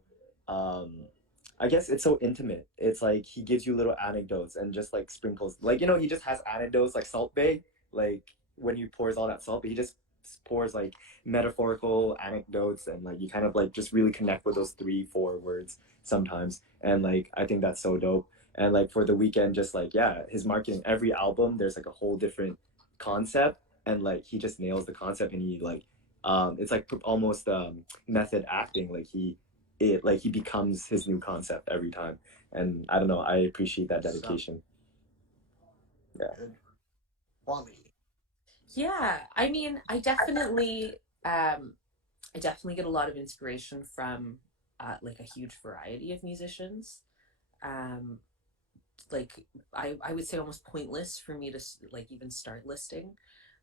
I guess it's so intimate. It's like he gives you little anecdotes and just like sprinkles, like, you know, he just has anecdotes like Salt Bay, like when he pours all that salt, but he just pours like metaphorical anecdotes, and like you kind of like just really connect with those 3-4 words sometimes. And like I think that's so dope. And like for The Weeknd, just like, yeah, his marketing, every album there's like a whole different concept, and like he just nails the concept, and he like it's like almost method acting, like he becomes his new concept every time. And I don't know, I appreciate that dedication. Yeah. Wally. Yeah, I mean, I definitely get a lot of inspiration from like a huge variety of musicians. Like I would say almost pointless for me to like even start listing.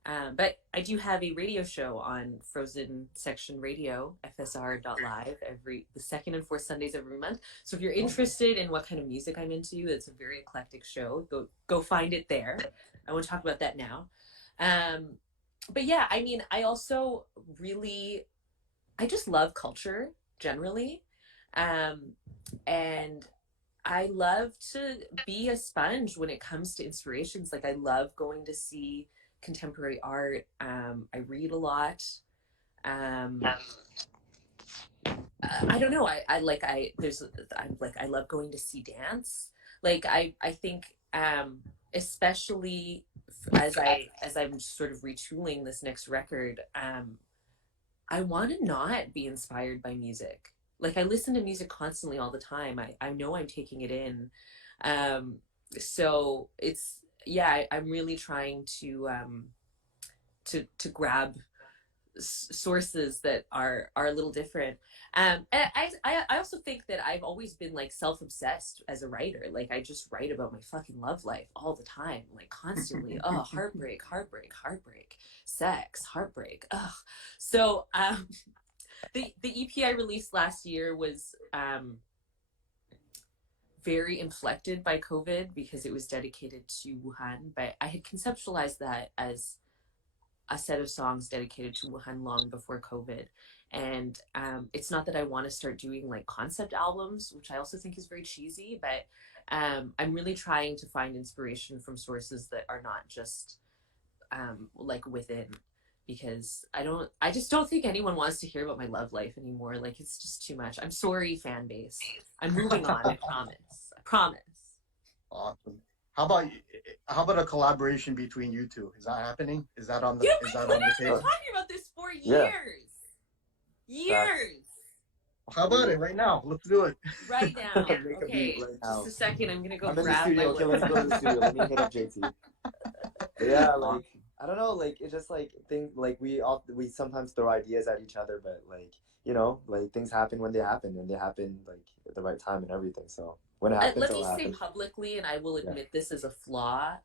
But I do have a radio show on Frozen Section Radio, FSR.live, the second and fourth Sundays of every month. So if you're interested in what kind of music I'm into, it's a very eclectic show. Go find it there. I won't talk about that now. But yeah, I mean, I also I just love culture generally. And I love to be a sponge when it comes to inspirations. Like I love going to see contemporary art. I read a lot. I don't know. I love going to see dance. Like I think especially as I'm sort of retooling this next record, I want to not be inspired by music. Like I listen to music constantly all the time. I know I'm taking it in. So it's, yeah, I'm really trying to grab sources that are a little different. And I also think that I've always been like self-obsessed as a writer. Like I just write about my fucking love life all the time, like constantly. Oh, heartbreak, sex, heartbreak. Ugh. So the EP I released last year was very inflected by COVID because it was dedicated to Wuhan, but I had conceptualized that as a set of songs dedicated to Wuhan long before COVID. And it's not that I want to start doing like concept albums, which I also think is very cheesy, but I'm really trying to find inspiration from sources that are not just like within. because I just don't think anyone wants to hear about my love life anymore. Like, it's just too much. I'm sorry, fan base. I'm moving on. I promise. I promise. Awesome. How about a collaboration between you two? Is that happening? Is that on the Dude, is we've that on the been table? talking about this for Yeah. years. How about it right now? Let's do it. Right now. Make a Okay, beat right now. just a second. I'm gonna go I'm in the grab studio. my Okay, let's go to the studio. Let me hit up JT. But yeah, like I don't know, like it's just like we sometimes throw ideas at each other, but like like things happen when they happen, and they happen like at the right time and everything. So when it happens, let me it'll say happen. publicly, and I will admit this is a flaw.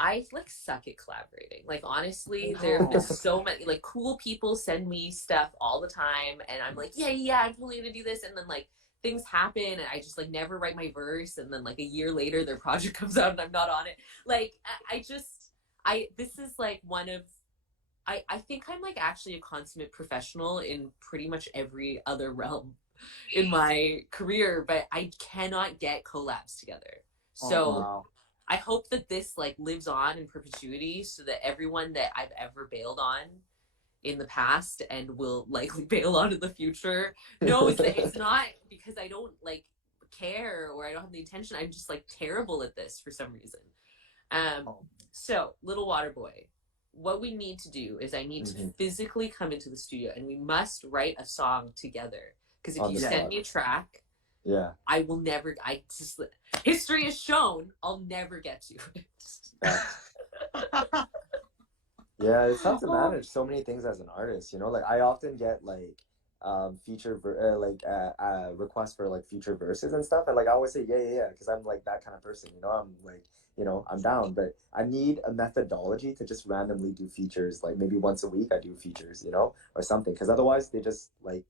I like suck at collaborating. Like, honestly, there have been so many like cool people send me stuff all the time, and I'm like, yeah, I'm totally gonna do this, and then like things happen, and I just like never write my verse, and then like a year later, their project comes out, and I'm not on it. Like, this is like one of. I think I'm like actually a consummate professional in pretty much every other realm in my career, but I cannot get collabs together. So I hope that this like lives on in perpetuity, so that everyone that I've ever bailed on in the past and will likely bail on in the future knows that it's not because I don't like care or I don't have the intention. I'm just like terrible at this for some reason. So Little Water Boy, what we need to do is I need to physically come into the studio, and we must write a song together. Because if you send me a track, I will never. History has shown I'll never get to it. Yeah, it's tough to manage so many things as an artist. Like I often get like requests for like feature verses and stuff, and like I always say yeah, because I'm like that kind of person. I'm like I'm down, but I need a methodology to just randomly do features. Like maybe once a week I do features, or something, because otherwise they just like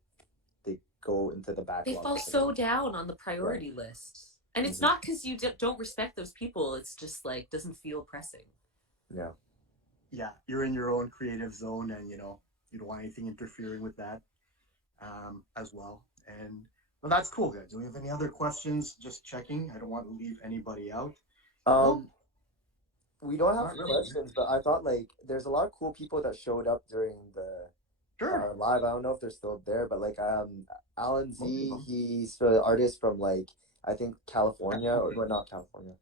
they go into the backlog. They fall so down on the priority list, and it's not because you don't respect those people. It's just like doesn't feel pressing. Yeah, you're in your own creative zone, and you don't want anything interfering with that as well. And well, that's cool, guys. Do we have any other questions? Just checking. I don't want to leave anybody out. We don't have questions, but I thought like there's a lot of cool people that showed up during the live. I don't know if they're still there, but like Alan Z, he's the artist from like I think California or not California,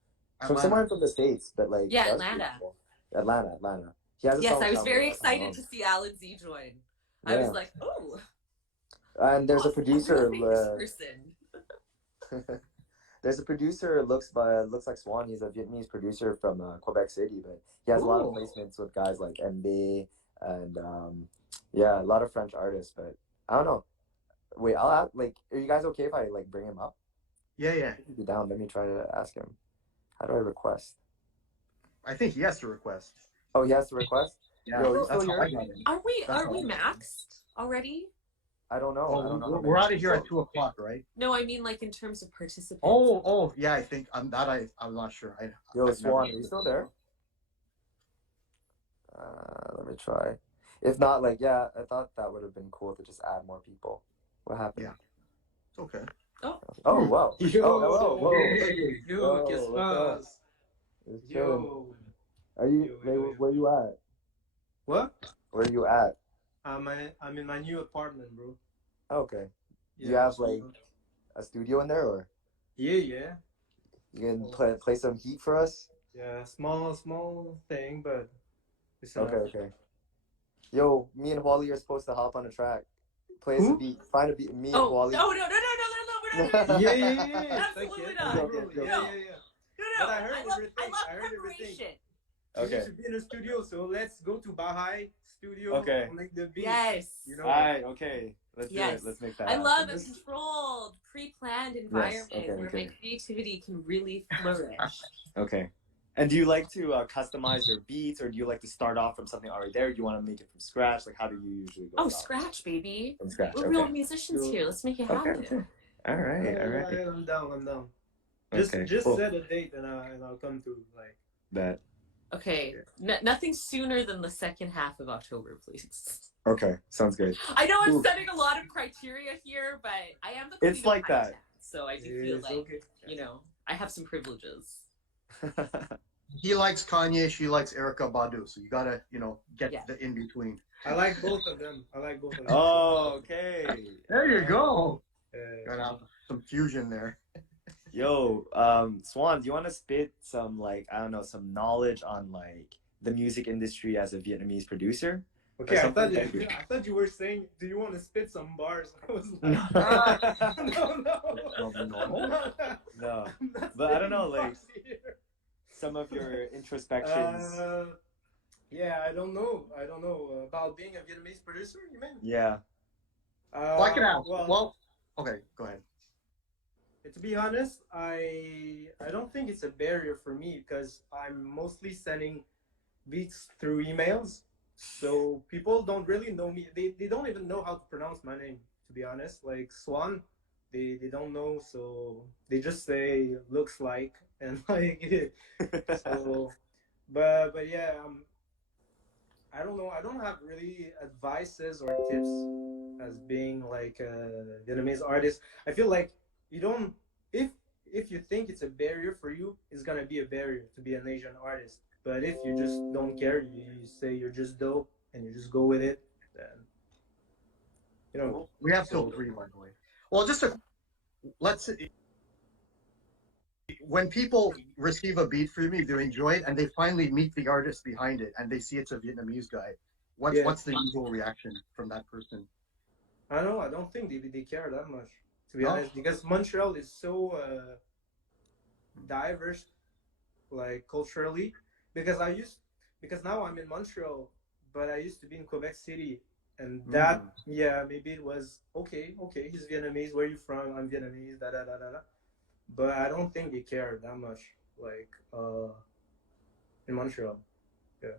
from somewhere from the States, but like Atlanta. Cool. Atlanta. He has a song I was very That's excited to see Alan Z join. I was like, oh. And there's a producer. Person. There's a producer looks like Swan. He's a Vietnamese producer from Quebec City, but he has a lot of placements with guys like MB and a lot of French artists. But I don't know. Wait, I'll ask, like, are you guys okay if I like bring him up? Yeah. Be down. Let me try to ask him. How do I request? I think he has to request. Oh, he has to request? Yeah, that's how I got it. Are we maxed already? I don't know. I don't know. We're out of here at 2:00, right? No, I mean like in terms of participants. Oh, yeah. I think I'm not sure. Swan, are you still there? Let me try. If not, like, I thought that would have been cool to just add more people. What happened? Yeah, it's okay. Oh wow. Yo, whoa. Yo, ¿qué pasa? Yo. Are you? Where you at? What? Where you at? I'm in my new apartment, bro. Okay. Do you have like a studio in there, or? Yeah. You can play some heat for us? Yeah, small thing, but it's enough. Okay. Yo, me and Wally are supposed to hop on a track. Play us a beat. Find a beat. Me and Wally. No, we're not. Yeah. Absolutely not. Yeah. No. But I love preparation. Okay. We should be in the studio, so let's go to Bahay studio. Okay. And make the beat. Yes. Alright, okay. Let's do it. Let's make that happen. I love a controlled, pre-planned environment where my creativity can really flourish. Okay. And do you like to customize your beats, or do you like to start off from something already there? Do you want to make it from scratch? Like, how do you usually go? Scratch, baby. From scratch. We're real musicians here. Let's make it happen. Okay. All right. I'm down. Just cool. set a date and I'll come to like that. Okay. Nothing sooner than the second half of October, please. Okay, sounds good. I know I'm setting a lot of criteria here, but I am the queen It's of like content, that. so I do feel like I have some privileges. He likes Kanye, she likes Erykah Badu, so you gotta get the in between. I like both of them. I like both of them. Oh, okay. There you go. Uh, Got out some fusion there. Yo, Swan, do you want to spit some like I don't know some knowledge on like the music industry as a Vietnamese producer? okay, something I thought you were saying, do you want to spit some bars? I was like, no. No, I'm not but I don't know, spitting like bars here. some of your introspections. Yeah, I don't know. About being a Vietnamese producer. You mean? Yeah. Well, I can ask. Well, Well, okay, go ahead. to be honest, I don't think it's a barrier for me because I'm mostly sending beats through emails, so people don't really know me. They don't even know how to pronounce my name. To be honest, like Swan, they don't know, so they just say looks like and like so. But yeah, I don't know. I don't have really advices or tips as being like a Vietnamese artist. I feel like you don't if you think it's a barrier for you, it's gonna be a barrier to be an Asian artist. But if you just don't care, you say you're just dope and you just go with it, then you know. We have till 3, by the way. Well, let's when people receive a beat from me, they enjoy it, and they finally meet the artist behind it, and they see it's a Vietnamese guy. What's the usual reaction from that person? I don't know. I don't think they care that much, to be honest, because Montreal is so diverse, like culturally. Because now I'm in Montreal, but I used to be in Quebec City, and that maybe it was okay. He's Vietnamese. Where are you from? I'm Vietnamese. Da da da da da. But I don't think they care that much, like in Montreal. Yeah.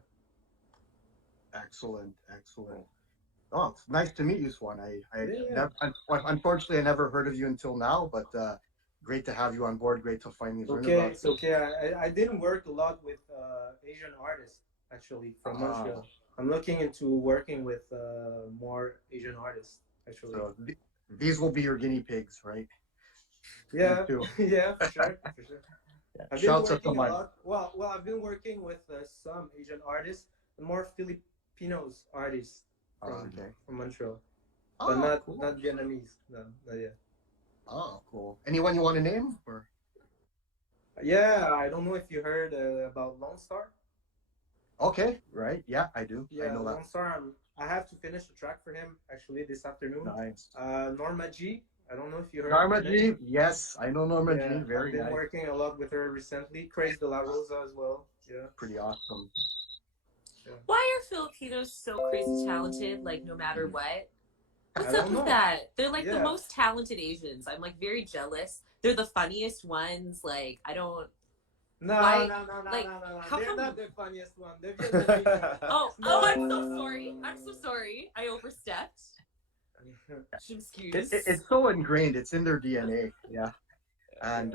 Excellent. Oh, it's nice to meet you, Swan. Unfortunately, I never heard of you until now, but great to have you on board. Great to finally learn about It's okay. I didn't work a lot with Asian artists, actually, from Montreal. I'm looking into working with more Asian artists, actually. So these will be your guinea pigs, right? Yeah, yeah, for sure. Yeah. I've been Shouts out to working a mine. lot. Well, I've been working with some Asian artists, more Filipinos artists from Montreal, but not Vietnamese. No, not yet. Oh, cool. Anyone you want to name? Or? Yeah, I don't know if you heard about Lone Star. Okay, right. Yeah, I do. Yeah, I know Lone Star. I have to finish a track for him actually this afternoon. Nice. Norma G. I don't know if you heard. Norma G. Yes, I know Norma G. Very I've been nice. working a lot with her recently. Craze de la Rosa as well. Yeah. Pretty awesome. Yeah. Why are Filipinos so crazy talented? Like no matter what. What's up with know. that? They're like the most talented Asians. I'm like very jealous. They're the funniest ones. Like I don't. No. Like, how They're come... not the funniest one. They're Vietnamese. Oh, I'm so sorry. I'm so sorry. I overstepped. Excuse. It's so ingrained. It's in their DNA. Yeah. And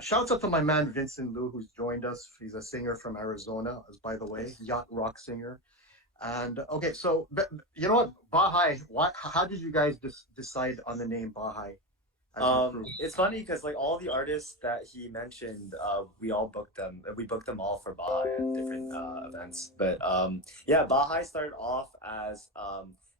shouts out to my man Vincent Liu, who's joined us. He's a singer from Arizona, by the way, yacht rock singer. And okay, so you know what, Bahay? How did you guys decide on the name Bahay? It's funny because like all the artists that he mentioned, we all booked them. We booked them all for Bahay at different events. But Bahay started off as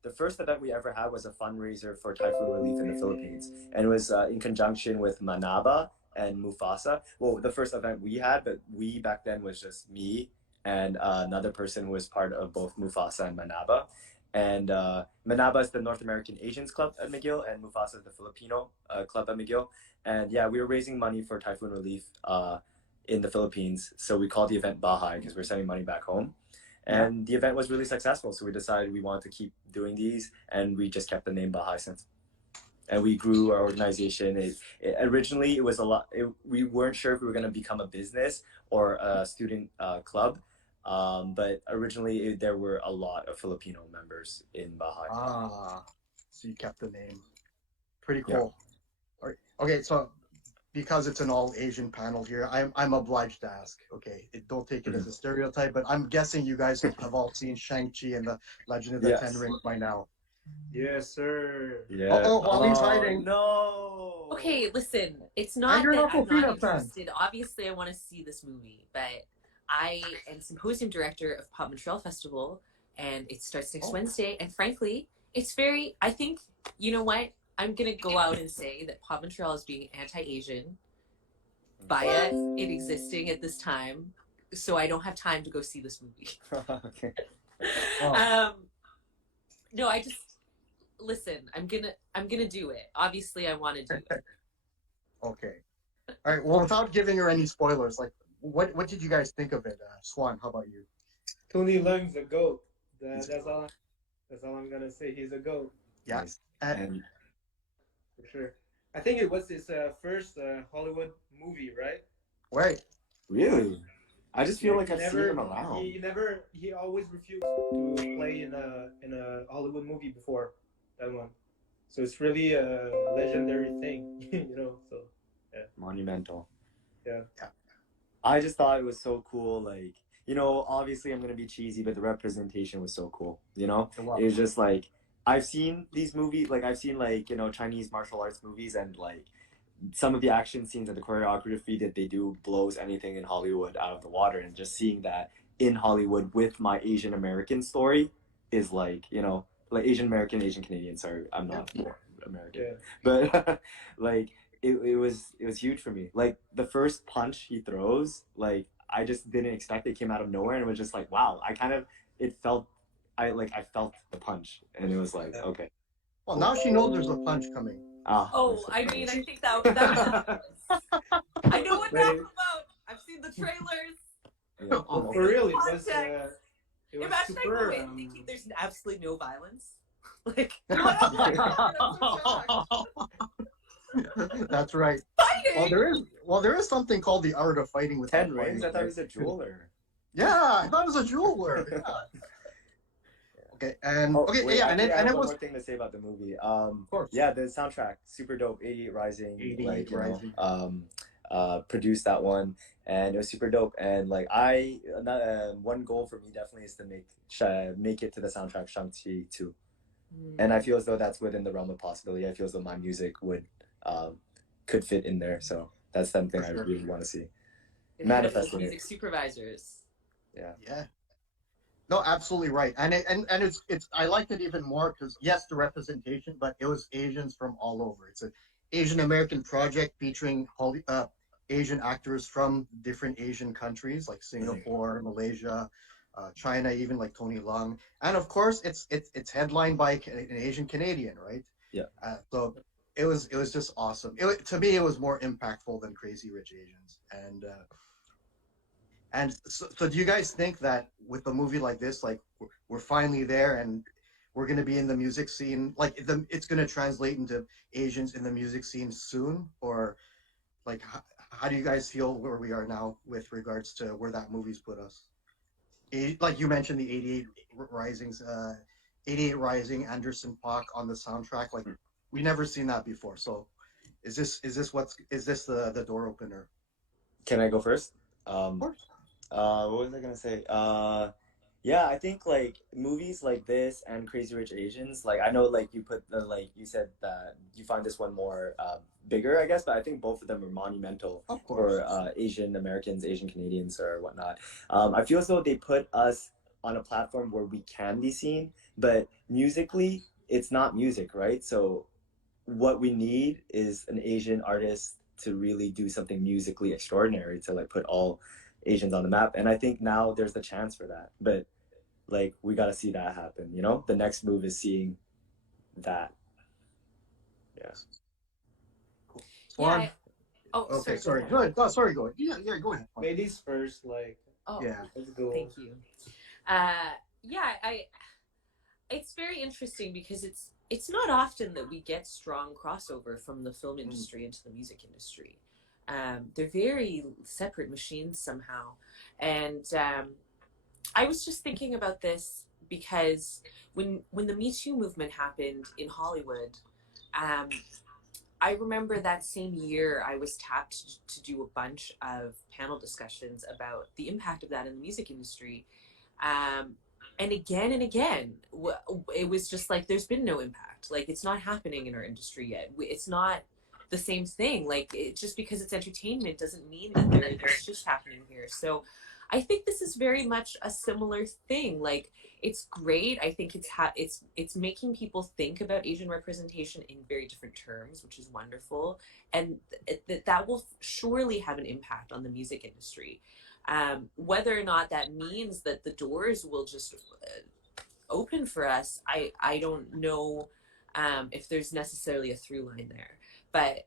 the first event we ever had was a fundraiser for typhoon relief in the Philippines, and it was in conjunction with Manaba and Mufasa. Well, the first event we had, but we back then was just me and another person who was part of both Mufasa and Manaba. And Manaba is the North American Asians Club at McGill, and Mufasa is the Filipino club at McGill. And yeah, we were raising money for typhoon relief in the Philippines. So we called the event Bahay because we're sending money back home. And the event was really successful. So we decided we wanted to keep doing these, and we just kept the name Bahay since. And we grew our organization. Originally, it was a lot. We weren't sure if we were going to become a business or a student club. But originally there were a lot of Filipino members in Bahay. So you kept the name. Pretty cool. Yeah. Okay, so because it's an all Asian panel here, I'm obliged to ask. Okay, don't take it as a stereotype, but I'm guessing you guys have all seen Shang-Chi and the Legend of the Ten Rings by now. Yes, sir. Yeah. While he's hiding. No. Okay, listen. It's not that I'm not interested. Obviously, I want to see this movie, but I am Symposium Director of Pop Montreal Festival, and it starts next Wednesday. And frankly, it's very. I think you know what. I'm gonna go out and say that Pop Montreal is being anti-Asian via it existing at this time, so I don't have time to go see this movie. Okay. No, I just listen. I'm gonna do it. Obviously, I want to do it. Okay. All right. Well, without giving her any spoilers, like, what did you guys think of it? Swan, how about you? Tony Leung's a goat. That's all I'm gonna say. He's a goat. Yes. And For sure. I think it was his first Hollywood movie, right? Right. really, I just feel like I've seen Never, him around. he always refused to play in a Hollywood movie before that one. So it's really a legendary thing, you know. So yeah. Monumental. Yeah. I just thought it was so cool. Like, you know, obviously I'm gonna be cheesy, but the representation was so cool. You know, it was just like I've seen these movies, like I've seen like, you know, Chinese martial arts movies, and like some of the action scenes and the choreography that they do blows anything in Hollywood out of the water. And just seeing that in Hollywood with my Asian American story is like, you know, like Asian American, Asian Canadian. Sorry, I'm not American, but like it was huge for me. Like the first punch he throws, like I just didn't expect it. Came out of nowhere, and it was just like, wow. I felt the punch, and it was like, okay. Well, now she knows there's a punch coming. Oh, I mean, I think that I know what that's about. I've seen the trailers. Yeah. For real, it was Context. Imagine I super. go in thinking there's absolutely no violence. Like, That's right. fighting. Well, there is something called the art of fighting with 10 rings? I thought he was a jeweler. Yeah, I thought it was a jeweler. Yeah. Okay, and Wait, and I it have one was more thing to say about the movie. of course. Yeah, the soundtrack, super dope. 88 Rising, 88 like, you Rising. know, produced that one, and it was super dope. And like one goal for me definitely is to make it to the soundtrack Shang-Chi 2. And I feel as though that's within the realm of possibility. I feel as though my music could fit in there. So that's something I really want to see. Manifesting it. Music supervisors. Yeah. No, absolutely right. And it's I liked it even more because yes, the representation, but it was Asians from all over. It's an Asian American project featuring Asian actors from different Asian countries like Singapore, Malaysia, China, even like Tony Leung, and of course it's headlined by an Asian Canadian, right? Yeah. So it was just awesome. To me, it was more impactful than Crazy Rich Asians. And so do you guys think that with a movie like this, like we're finally there and we're going to be in the music scene, like it's going to translate into Asians in the music scene soon? Or like how do you guys feel where we are now with regards to where that movie's put us? Like you mentioned the 88 Rising, Anderson .Paak on the soundtrack. Like we never seen that before. So is this the door opener? Can I go first? Of course. What was I gonna say? Yeah, I think like movies like this and Crazy Rich Asians, like I know like you said that you find this one more bigger, I guess, but I think both of them are monumental for Asian Americans, Asian Canadians, or whatnot. I feel as though they put us on a platform where we can be seen, but musically, it's not music, right? So what we need is an Asian artist to really do something musically extraordinary to like put all Asians on the map. And I think now there's the chance for that, but like we got to see that happen, you know. The next move is seeing that. Yes. Yeah. Okay, sorry. Go ahead. Oh, sorry, go ahead. Yeah, go ahead. Ladies first, like. Yeah. Let's go. Thank you. It's very interesting because it's not often that we get strong crossover from the film industry into the music industry. They're very separate machines somehow. And I was just thinking about this because when the Me Too movement happened in Hollywood, I remember that same year I was tapped to do a bunch of panel discussions about the impact of that in the music industry. And again, it was just like, there's been no impact. Like, it's not happening in our industry yet. It's not the same thing. Like, just because it's entertainment doesn't mean that there's just happening here. So I think this is very much a similar thing. Like, it's great. I think it's making people think about Asian representation in very different terms, which is wonderful, and that will surely have an impact on the music industry. Whether or not that means that the doors will just open for us, I don't know if there's necessarily a through line there, but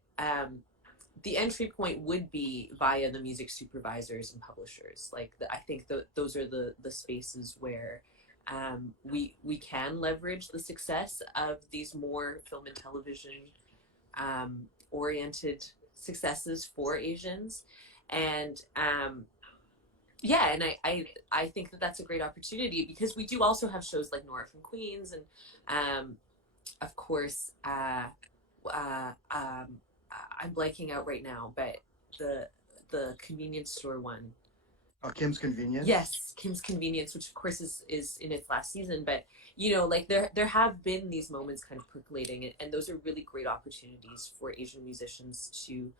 the entry point would be via the music supervisors and publishers. Like, I think those are the spaces where we can leverage the success of these more film and television oriented successes for Asians. And yeah, and I think that that's a great opportunity, because we do also have shows like Nora from Queens, and of course I'm blanking out right now, but the convenience store one. Oh, Kim's Convenience? Yes, Kim's Convenience, which of course is in its last season. But, you know, like there have been these moments kind of percolating, and those are really great opportunities for Asian musicians to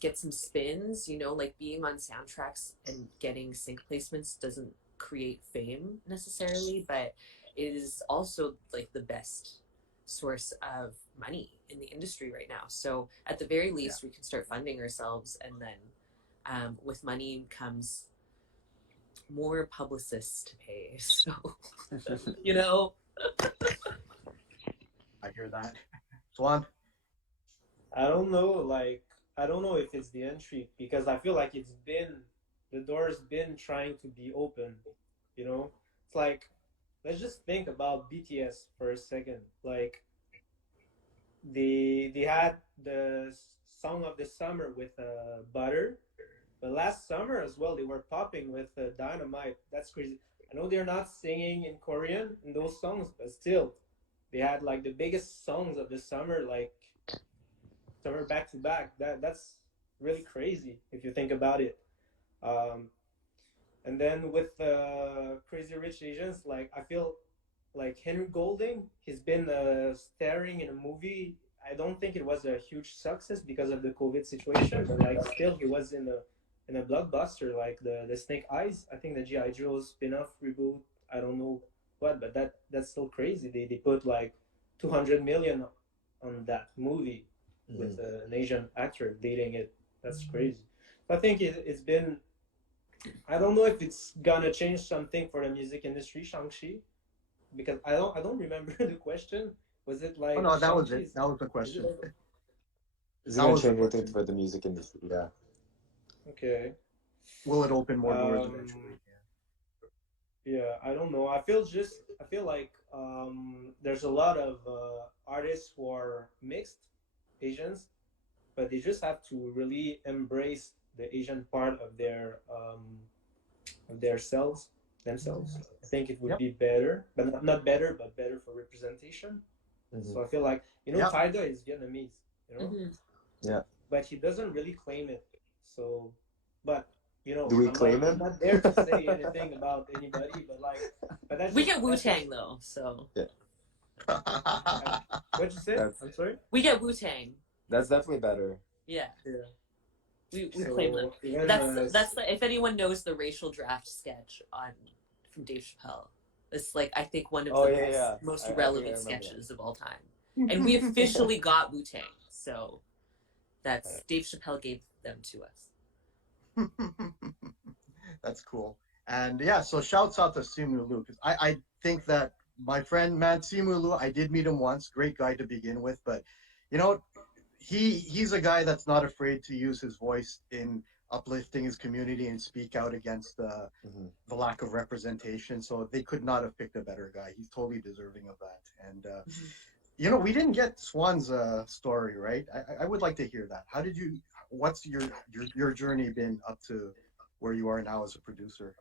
get some spins. You know, like being on soundtracks and getting sync placements doesn't create fame necessarily, but it is also like the best source of money in the industry right now. So at the very least, we can start funding ourselves, and then with money comes more publicists to pay. So you know, I hear that. Swan? I don't know, like, I don't know if it's the entry, because I feel like the door's been trying to be open, you know? It's like, let's just think about BTS for a second. Like, they had the song of the summer with Butter, but last summer as well they were popping with Dynamite. That's crazy. I know they're not singing in Korean in those songs, but still, they had like the biggest songs of the summer, like summer back to back. That's really crazy if you think about it. And then with Crazy Rich Asians, like I feel like Henry Golding, he's been starring in a movie. I don't think it was a huge success because of the COVID situation, but like still he was in a blockbuster like the Snake Eyes. I think the G.I. Joe spin-off reboot. I don't know what, but that's still crazy. They put like 200 million on that movie with an Asian actor leading it. That's crazy. I think it's been. I don't know if it's gonna change something for the music industry, Shang-Chi, because I don't remember the question. Was it like? Oh no, that was it. That was the question. Is it gonna change anything for the music industry? Yeah. Okay. Will it open more doors eventually? Yeah, I don't know. I feel like there's a lot of artists who are mixed Asians, but they just have to really embrace the Asian part of their themselves. I think it would be better, but not better, but better for representation. So I feel like, you know, Tyga is Vietnamese, you know? Yeah. But he doesn't really claim it. So, but, you know, do we claim him? I'm not there to say anything about anybody, but that's we get Wu-Tang though, so. Yeah. What'd you say? I'm sorry? We get Wu-Tang. That's definitely better. Yeah. Yeah. We claim them. That's the, if anyone knows the racial draft sketch from Dave Chappelle, it's like I think one of the most relevant sketches of all time, and we officially got Wu-Tang, so that's Dave Chappelle gave them to us. That's cool. And yeah, so shouts out to Simu Liu, because I think that my friend, man, Simu Liu, I did meet him once, great guy to begin with, but you know, he's a guy that's not afraid to use his voice in uplifting his community and speak out against the lack of representation. So they could not have picked a better guy. He's totally deserving of that. And you know, we didn't get Swan's story, right? I would like to hear that. How did you? What's your journey been up to where you are now as a producer?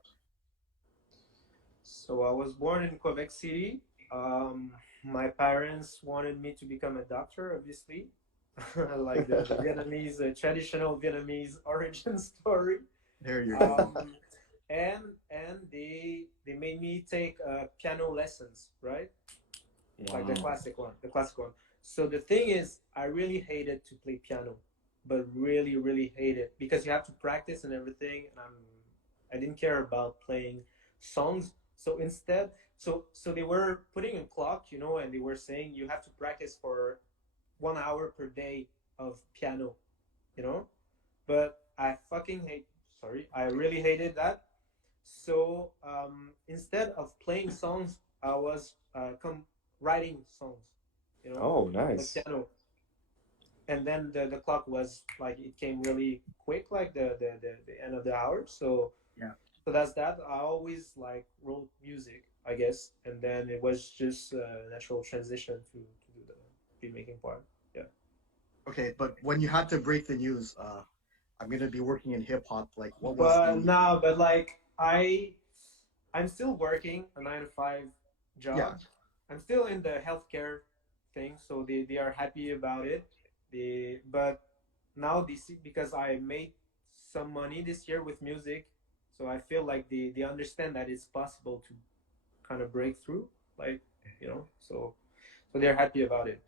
So I was born in Quebec City. My parents wanted me to become a doctor, obviously. Like the Vietnamese, traditional Vietnamese origin story. There you go. And they made me take piano lessons, right? Like the classic one. So the thing is, I really hated to play piano, but really, really hate it because you have to practice and everything. And I didn't care about playing songs. So instead, so they were putting a clock, you know, and they were saying you have to practice for 1 hour per day of piano, you know. But I fucking hate. Sorry, I really hated that. So instead of playing songs, I was writing songs, you know, Oh, on the nice. piano. And then the clock was like it came really quick, like the end of the hour. So Yeah. so that's that. I always like wrote music, I guess, and then it was just a natural transition to do the beat making part. Yeah. Okay, but when you had to break the news, I'm gonna be working in hip hop. Like, what was But the? no, but like I'm still working a 9 to 5 Yeah. job. I'm still in the healthcare thing, so they are happy about it. But now they see because I made some money this year with music, so I feel like they understand that it's possible to kind of break through, like, you know. So they're happy about it.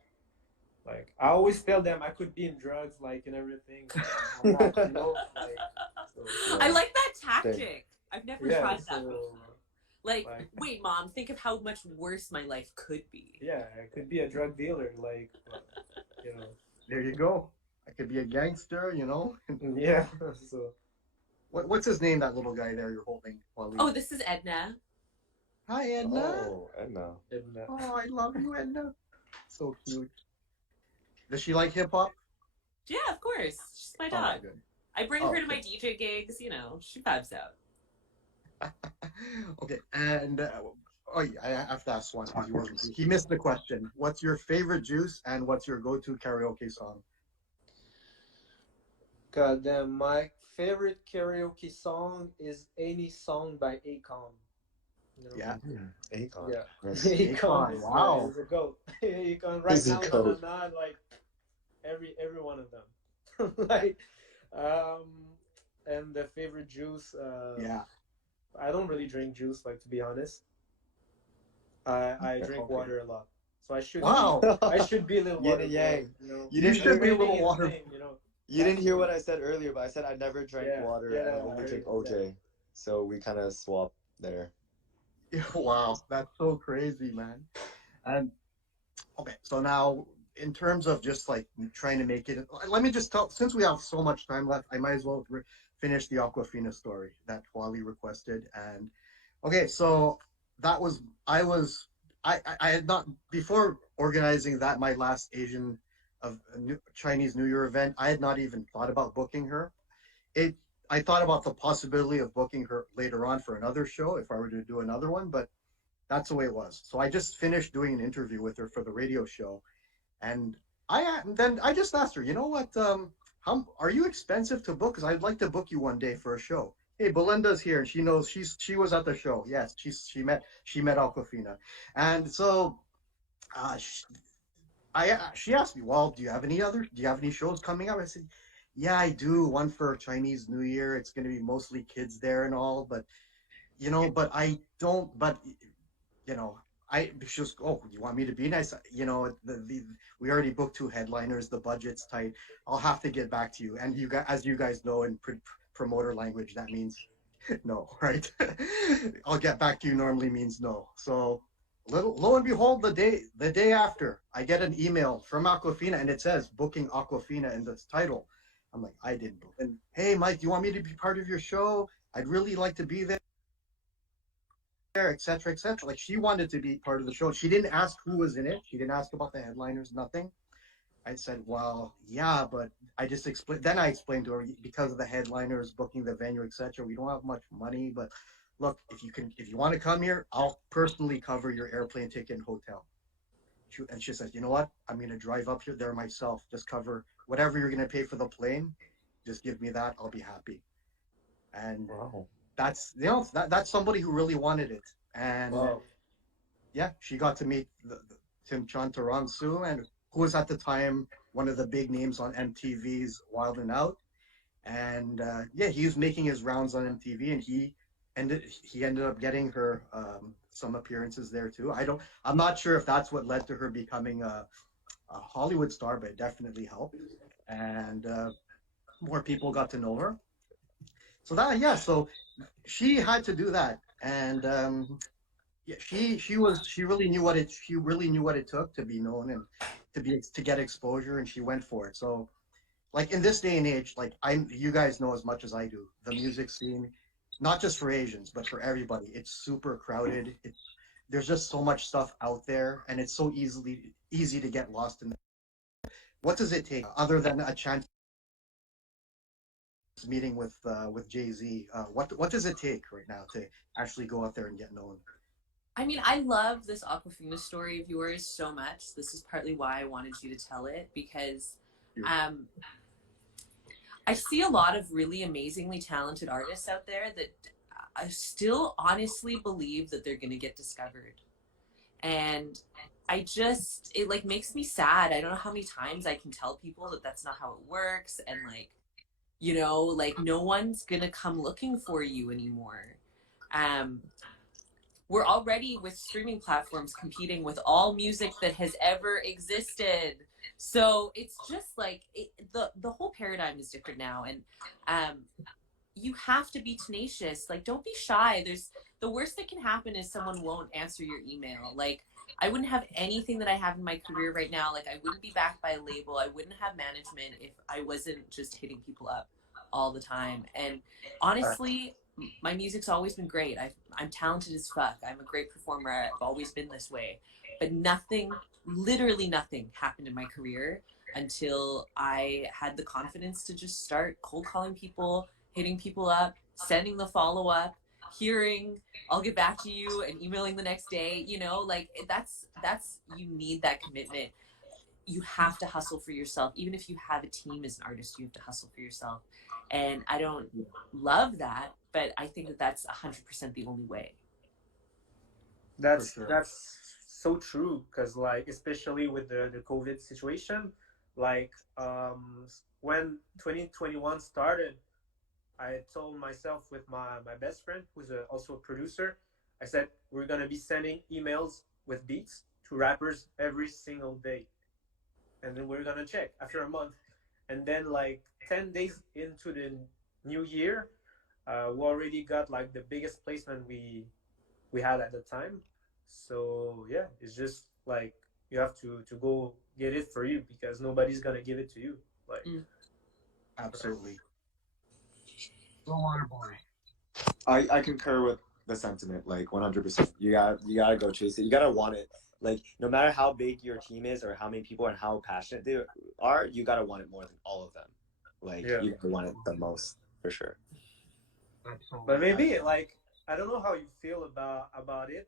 Like I always tell them I could be in drugs, like and everything. But I'm not, you know. Like so, I Yeah. like that tactic. I've never yeah. tried that So before. Like, like wait, mom, think of how much worse my life could be. yeah, I could be a drug dealer, like you know. There you go. I could be a gangster, you know. Yeah. So What's his name? That little guy there you're holding, Wally. Oh, this is Edna. Hi, Edna. Oh, Edna. and Oh, I love you, Edna. So cute. Does she like hip hop? Yeah, of course. She's my Oh, dog. good. I bring Oh, her to my okay. DJ gigs, you know, she vibes out. Okay, and oh, yeah, I have to ask one because he missed the question. What's your favorite juice and what's your go-to karaoke song? God damn, my favorite karaoke song is any song by Akon. You know? Yeah, Akon. Yeah. Yes. Akon Akon, wow. is a goat. Akon right He's a now, goat. like every one of them. Like and the favorite juice, Yeah. I don't really drink juice, like to be honest. I drink Okay. water a lot. So Wow. I should be a little Yin water and boy, yang. you know. You You didn't should be a hear, little Everything is water. same, you know. you didn't hear what I said earlier, but I said I never drank Yeah, water yeah, and I I only heard drink you said. OJ. So we kind of swapped there. Wow, that's so crazy, man. And okay, so now in terms of just like trying to make it, let me just tell. Since we have so much time left, I might as well finish the Aquafina story that Wally requested. And okay, so that was I had not before organizing that my last Asian of Chinese New Year event. I had not even thought about booking her. It I thought about the possibility of booking her later on for another show if I were to do another one, but that's the way it was. So I just finished doing an interview with her for the radio show, and then I just asked her, you know what, how are you expensive to book? Because I'd like to book you one day for a show. Hey, Belinda's here, and she knows she was at the show. Yes, she met Aquafina, and so she, she asked me, well, do you have any shows coming up? I said, yeah, I do. One for Chinese New Year. It's going to be mostly kids there and all, but but I don't. But you know, she was, oh, you want me to be nice? We already booked 2 headliners. The budget's tight. I'll have to get back to you. And you guys, as you guys know, in promoter language, that means no, right? I'll get back to you normally means no. So lo and behold, the day after, I get an email from Aquafina and it says booking Aquafina in the title. I'm like, I didn't book. And hey, Mike, do you want me to be part of your show? I'd really like to be there, etc., etc. Like she wanted to be part of the show. She didn't ask who was in it. She didn't ask about the headliners, nothing. I said, well, yeah, but I just explained. Then I explained to her because of the headliners, booking the venue, etc. We don't have much money, but look, if you want to come here, I'll personally cover your airplane ticket and hotel. And she says, you know what? I'm gonna drive up here there myself. Just cover whatever you're gonna pay for the plane. Just give me that. I'll be happy. And Wow. that's that's somebody who really wanted it. And Wow. yeah, she got to meet Tim Chantarangsu, and who was at the time one of the big names on MTV's Wild and Out. And yeah, he was making his rounds on MTV, and he ended up getting her some appearances there too. I'm not sure if that's what led to her becoming a Hollywood star, but it definitely helped. And more people got to know her. So that, yeah, so she had to do that, and yeah, she really knew what it took to be known and to get exposure, and she went for it. So like in this day and age, like you guys know as much as I do, the music scene, not just for Asians, but for everybody, it's super crowded. There's just so much stuff out there, and it's so easy to get lost in it. What does it take other than a chance meeting with Jay-Z? What does it take right now to actually go out there and get known? I mean, I love this Aquafina story of yours so much. This is partly why I wanted you to tell it, because I see a lot of really amazingly talented artists out there that I still honestly believe that they're going to get discovered. And it like makes me sad. I don't know how many times I can tell people that that's not how it works. And like, you know, like no one's going to come looking for you anymore. We're already with streaming platforms competing with all music that has ever existed. So it's just like the whole paradigm is different now. And you have to be tenacious. Like, don't be shy. The worst that can happen is someone won't answer your email. Like, I wouldn't have anything that I have in my career right now. Like, I wouldn't be backed by a label. I wouldn't have management if I wasn't just hitting people up all the time. And honestly, my music's always been great. I'm talented as fuck. I'm a great performer. I've always been this way. But nothing, literally nothing happened in my career until I had the confidence to just start cold calling people, hitting people up, sending the follow-up, hearing, I'll get back to you, and emailing the next day. You know, like that's you need that commitment. You have to hustle for yourself. Even if you have a team as an artist, you have to hustle for yourself. And I don't love that, but I think that that's 100% the only way. That's so true, because like especially with the COVID situation, like when 2021 started, I told myself with my best friend, who's also a producer, I said, we're going to be sending emails with beats to rappers every single day. And then we're going to check after a month. And then like 10 days into the new year, we already got like the biggest placement we had at the time. So yeah, it's just like you have to go get it for you, because nobody's going to give it to you. Like Absolutely. I concur with the sentiment, like 100%. You gotta go chase it. You gotta want it. Like no matter how big your team is or how many people and how passionate they are, you gotta want it more than all of them. Like you gotta want it the most for sure. But maybe like I don't know how you feel about it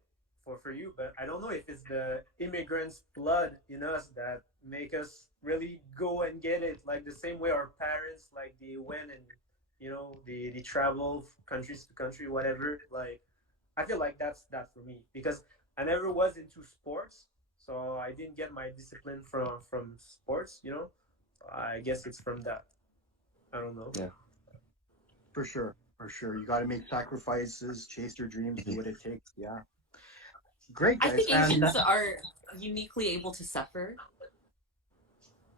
for you, but I don't know if it's the immigrants' blood in us that make us really go and get it, like the same way our parents, like they went and you know they travel countries to country, whatever. Like I feel like that's that for me, because I never was into sports, so I didn't get my discipline from sports. You know, I guess it's from that. I don't know. Yeah, for sure. You got to make sacrifices, chase your dreams, do what it takes. Yeah. Great, guys. I think Asians are uniquely able to suffer.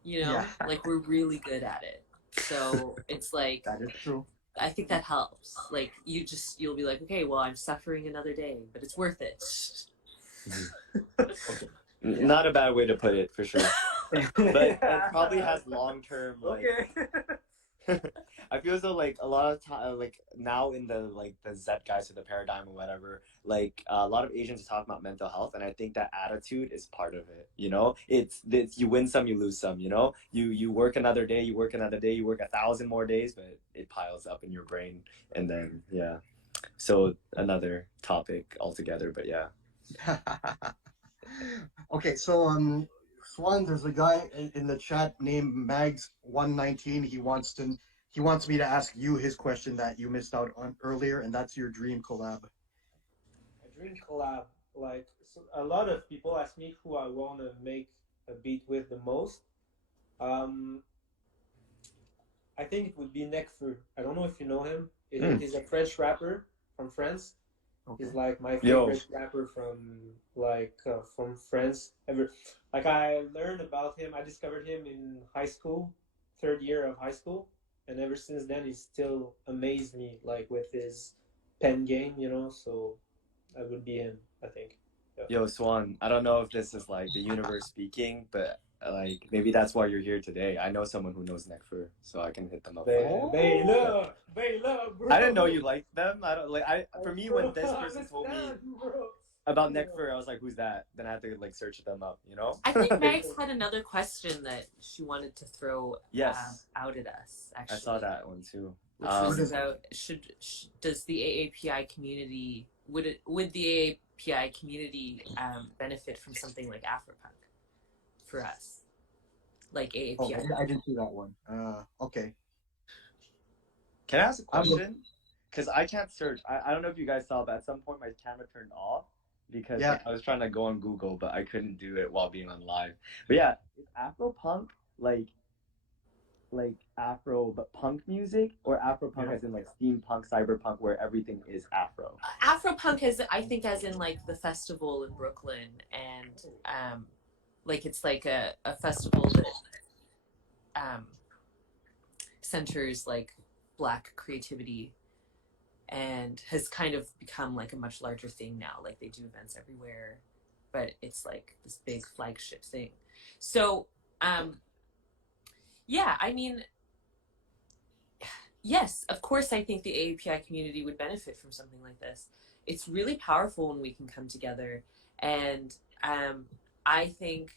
You know, like we're really good at it. So it's like that is true. I think that helps. Like you'll be like, okay, well, I'm suffering another day, but it's worth it. Okay. Not a bad way to put it, for sure. But it probably has long-term like. Okay. I feel as though like a lot of time, like now in the zeitgeist of the paradigm or whatever, like a lot of Asians are talking about mental health, and I think that attitude is part of it. You know, it's you win some, you lose some. You know, you work another day, you work 1,000 more days, but it piles up in your brain, and then yeah. So another topic altogether, but yeah. Okay, so Swan, there's a guy in the chat named Mags119. He wants me to ask you his question that you missed out on earlier, and that's your dream collab. A dream collab, like so a lot of people ask me who I want to make a beat with the most. I think it would be Nekfeu. I don't know if you know him. He's a French rapper from France. Okay. He's like my favorite rapper from France ever. Like I learned about him. I discovered him in high school, third year of high school, and ever since then, he still amazed me like with his pen game, you know. So I would be him, I think. Yo, Swan, I don't know if this is like the universe speaking, but like maybe that's why you're here today. I know someone who knows Nekfur, so I can hit them up. Bro. I didn't know you liked them. I don't like. For me, when this person told me about Nekfur, I was like, "Who's that?" Then I had to like search them up. You know. I think Max had another question that she wanted to throw Yes. out at us. Actually, I saw that one too. Which was about does the AAPI community would the AAPI community benefit from something like Afropunk for us, like AAPI? Oh, I didn't see that one. Okay. Can I ask a question? Because I can't search. I don't know if you guys saw, but at some point my camera turned off because like, I was trying to go on Google, but I couldn't do it while being on live. But yeah, is Afropunk like Afro but punk music, or Afropunk as in like steampunk, cyberpunk, where everything is Afro? Afropunk is, I think, as in like the festival in Brooklyn, and like it's like a festival that centers like Black creativity and has kind of become like a much larger thing now. Like they do events everywhere, but it's like this big flagship thing. So yeah, I mean, yes, of course, I think the AAPI community would benefit from something like this. It's really powerful when we can come together, and I think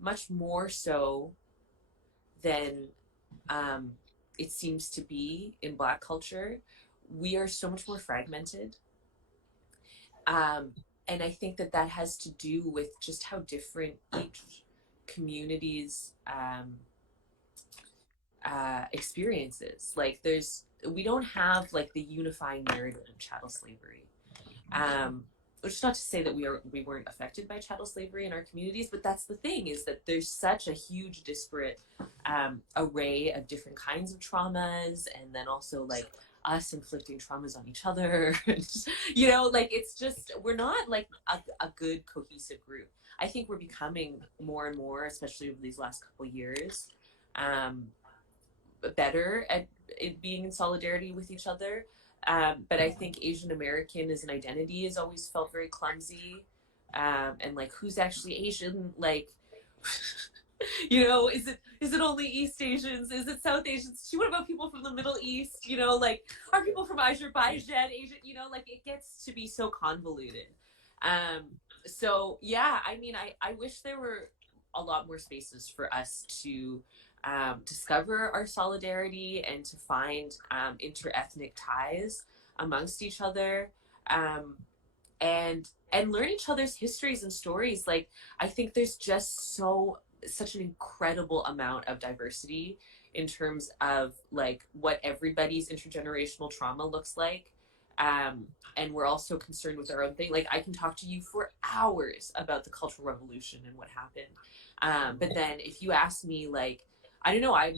much more so than it seems to be in Black culture. We are so much more fragmented. And I think that has to do with just how different each community's experiences. Like we don't have like the unifying narrative of chattel slavery. Which is not to say that we weren't affected by chattel slavery in our communities, but that's the thing, is that there's such a huge disparate array of different kinds of traumas, and then also like us inflicting traumas on each other. You know, like it's just, we're not like a good cohesive group. I think we're becoming more and more, especially over these last couple years, better at being in solidarity with each other. But I think Asian American as an identity has always felt very clumsy. And like, who's actually Asian? Like, you know, is it only East Asians? Is it South Asians? What about people from the Middle East? You know, like, are people from Azerbaijan Asian? You know, like, it gets to be so convoluted. So yeah, I mean, I wish there were a lot more spaces for us to discover our solidarity and to find inter-ethnic ties amongst each other, and learn each other's histories and stories. Like, I think there's just such an incredible amount of diversity in terms of like what everybody's intergenerational trauma looks like. And we're also concerned with our own thing. Like, I can talk to you for hours about the Cultural Revolution and what happened. But then if you ask me, like, I don't know, I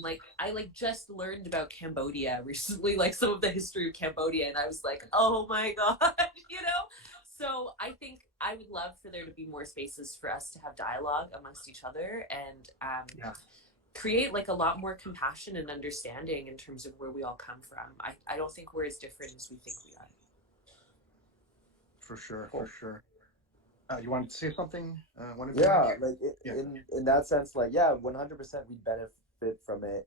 just learned about Cambodia recently, like some of the history of Cambodia, and I was like, oh my God, you know? So I think I would love for there to be more spaces for us to have dialogue amongst each other, and create like a lot more compassion and understanding in terms of where we all come from. I don't think we're as different as we think we are. For sure, for sure. You wanted to say something? In that sense, like, yeah, 100% we benefit from it.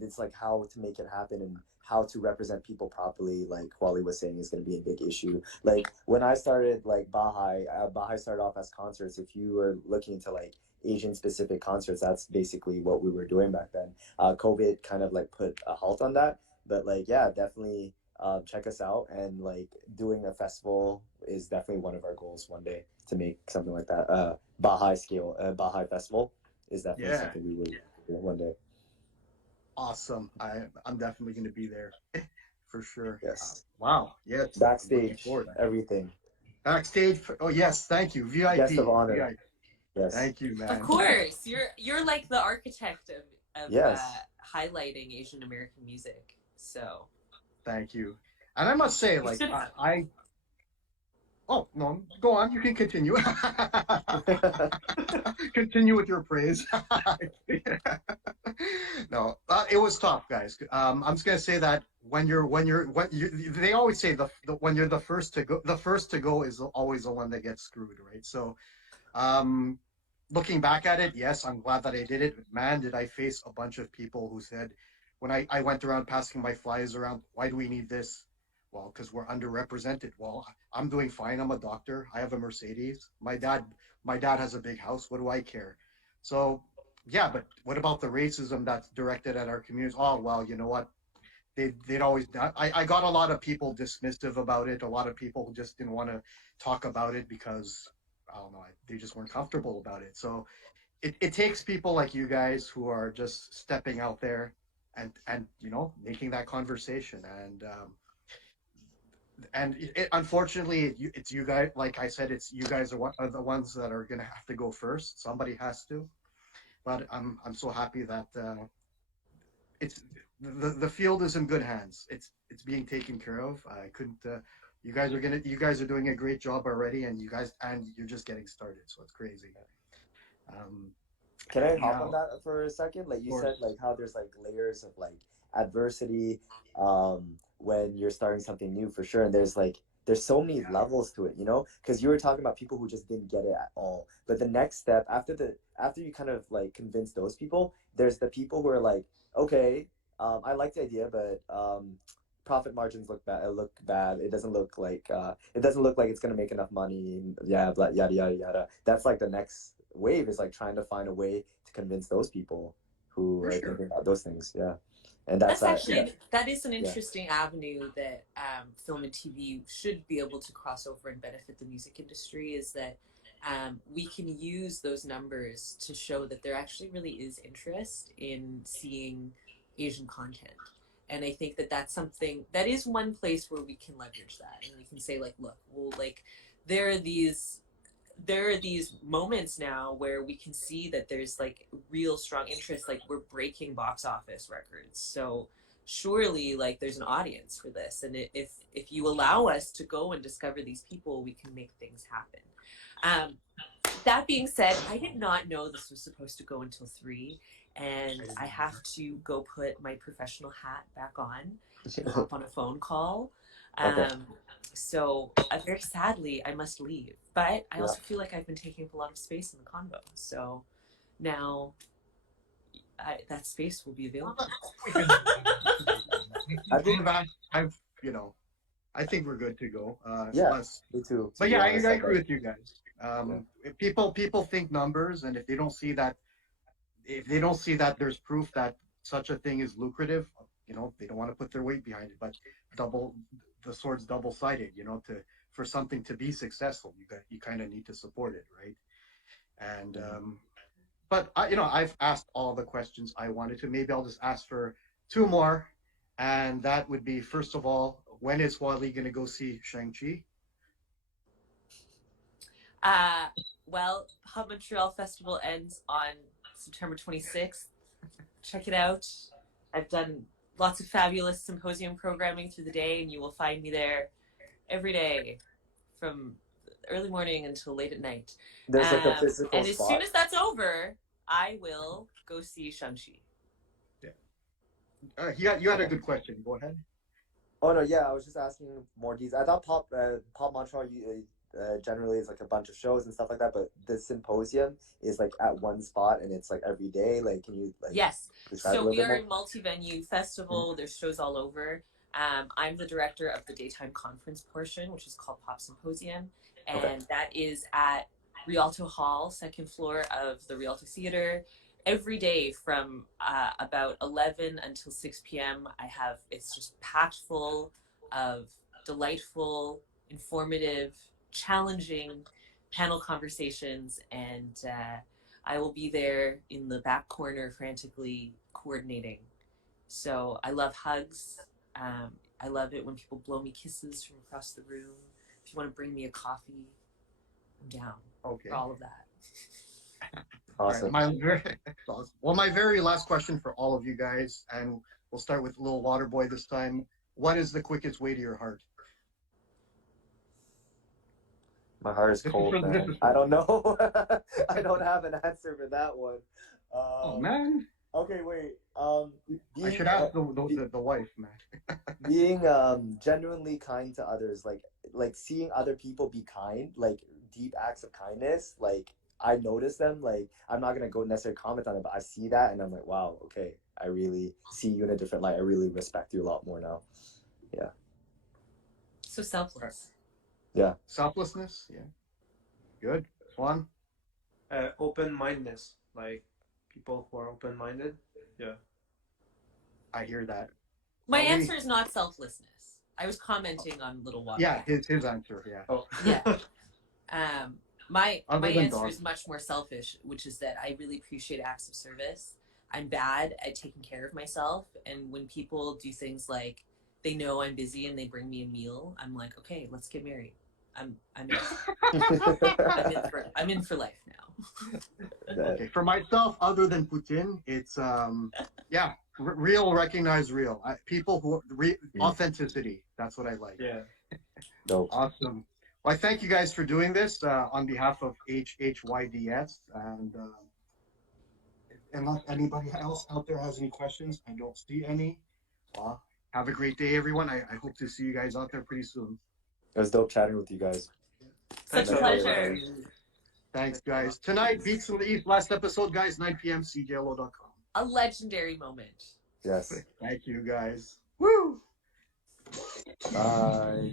It's like how to make it happen and how to represent people properly, like Wally was saying, is going to be a big issue. Like, when I started like Bahay started off as concerts. If you were looking into like Asian specific concerts, that's basically what we were doing back then. COVID kind of like put a halt on that, but like, yeah, definitely check us out, and like doing a festival is definitely one of our goals one day, to make something like that. Bahay festival is definitely something we would do one day. Awesome. I'm definitely going to be there for sure. Yes. Wow. Yeah. Backstage, everything. Backstage. Oh yes. Thank you. VIP. Guest of honor. VIP. Yes. Thank you, man. Of course, you're like the architect of highlighting Asian American music. So. Thank you. And I must say, like, Oh, no, go on. You can continue. Continue with your praise. No, it was tough, guys. I'm just gonna say that they always say when you're the first to go is always the one that gets screwed, right? So, um, looking back at it, yes, I'm glad that I did it. But man, did I face a bunch of people who said, when I went around passing my flyers around, why do we need this? Well, because we're underrepresented. Well, I'm doing fine. I'm a doctor. I have a Mercedes. My dad has a big house. What do I care? So, yeah, but what about the racism that's directed at our communities? Oh, well, you know what? They'd always. I got a lot of people dismissive about it. A lot of people who just didn't want to talk about it because I don't know. They just weren't comfortable about it. So it takes people like you guys who are just stepping out there and making that conversation and unfortunately it's you guys, like I said, it's you guys are the ones that are going to have to go first. Somebody has to, but I'm so happy that it's the field is in good hands. It's being taken care of. I couldn't you guys are doing a great job already, and you're just getting started, so it's crazy. um Can I hop now on that for a second? Like you or said, like how there's like layers of like adversity when you're starting something new for sure, and there's so many levels to it, you know? Because you were talking about people who just didn't get it at all. But the next step after you kind of like convince those people, there's the people who are like, okay, I like the idea, but profit margins look bad. It doesn't look like it's gonna make enough money. Yeah, blah, yada yada yada. That's like the next wave is like trying to find a way to convince those people who are thinking about those things. Yeah, and That's actually that is an Yeah. interesting avenue that film and TV should be able to cross over and benefit the music industry. Is that we can use those numbers to show that there actually really is interest in seeing Asian content. And I think that that's something that is one place where we can leverage that, and we can say like, look, well, like there are these moments now where we can see that there's like real strong interest, like we're breaking box office records, so surely like there's an audience for this, and if you allow us to go and discover these people, we can make things happen. That being said, I did not know this was supposed to go until 3, and I have to go put my professional hat back on and hop on a phone call. Okay. So very sadly, I must leave. But I also feel like I've been taking up a lot of space in the convo. So now that space will be available. I think we're good to go. Me too. But yeah, I agree with you guys. If people think numbers, and if they don't see that there's proof that such a thing is lucrative, they don't want to put their weight behind it. But the sword's double-sided. For something to be successful, you kind of need to support it, right? And but I've asked all the questions I wanted to. Maybe I'll just ask for 2 more, and that would be, first of all, when is Wally going to go see Shang-Chi? Well, Hub Montreal Festival ends on September 26th. Check it out. I've done lots of fabulous symposium programming through the day, and you will find me there every day from early morning until late at night. There's like a physical and as spot. soon as that's over, I will go see Shang-Chi. Yeah. You had a good question. Go ahead. Oh no, yeah, I was just asking more details. I thought Pop Montreal generally is like a bunch of shows and stuff like that, but the symposium is like at one spot and it's like every day. Like, can you like? Yes. So we are more? a multi-venue festival. Mm-hmm. There's shows all over. I'm the director of the daytime conference portion, which is called Pop Symposium, and that is at Rialto Hall, 2nd floor of the Rialto Theater. Every day from about 11 until 6 p.m. It's just packed full of delightful, informative, challenging panel conversations, and I will be there in the back corner frantically coordinating. So I love hugs. I love it when people blow me kisses from across the room. If you want to bring me a coffee, I'm down for all of that. Awesome. Well, my very last question for all of you guys, and we'll start with Lil Waterboy this time. What is the quickest way to your heart? My heart is This is cold, for- man. this is for- I don't know. I don't have an answer for that one. Oh man, Okay, wait. I Being, should ask the wife, man. being genuinely kind to others, like seeing other people be kind, like deep acts of kindness, like I notice them, like I'm not gonna go necessarily comment on it, but I see that and I'm like, wow, okay, I really see you in a different light. I really respect you a lot more now. Yeah. So selfless. Yeah. Selflessness, yeah. Good, fun. Open-mindedness, like people who are open-minded. Yeah. I hear that. My Are we- answer is not selflessness. I was commenting on Little Water. Yeah, his answer, yeah. Oh. Yeah. My Other than answer dogs. is much more selfish, which is that I really appreciate acts of service. I'm bad at taking care of myself, and when people do things like they know I'm busy and they bring me a meal, I'm like, okay, let's get married. I'm in. I'm in for life now. Okay, for myself, other than Putin, it's yeah, real, recognize real. People who authenticity. That's what I like. Yeah. Dope. Awesome. Well, I thank you guys for doing this on behalf of HHYDS, and unless anybody else out there has any questions, I don't see any. Well, have a great day, everyone. I hope to see you guys out there pretty soon. It was dope chatting with you guys. Such a Thanks, pleasure. everybody. Thanks, guys. Tonight, Beats from the East, last episode, guys, 9 p.m., cjlo.com. A legendary moment. Yes. Thank you, guys. Woo! Bye.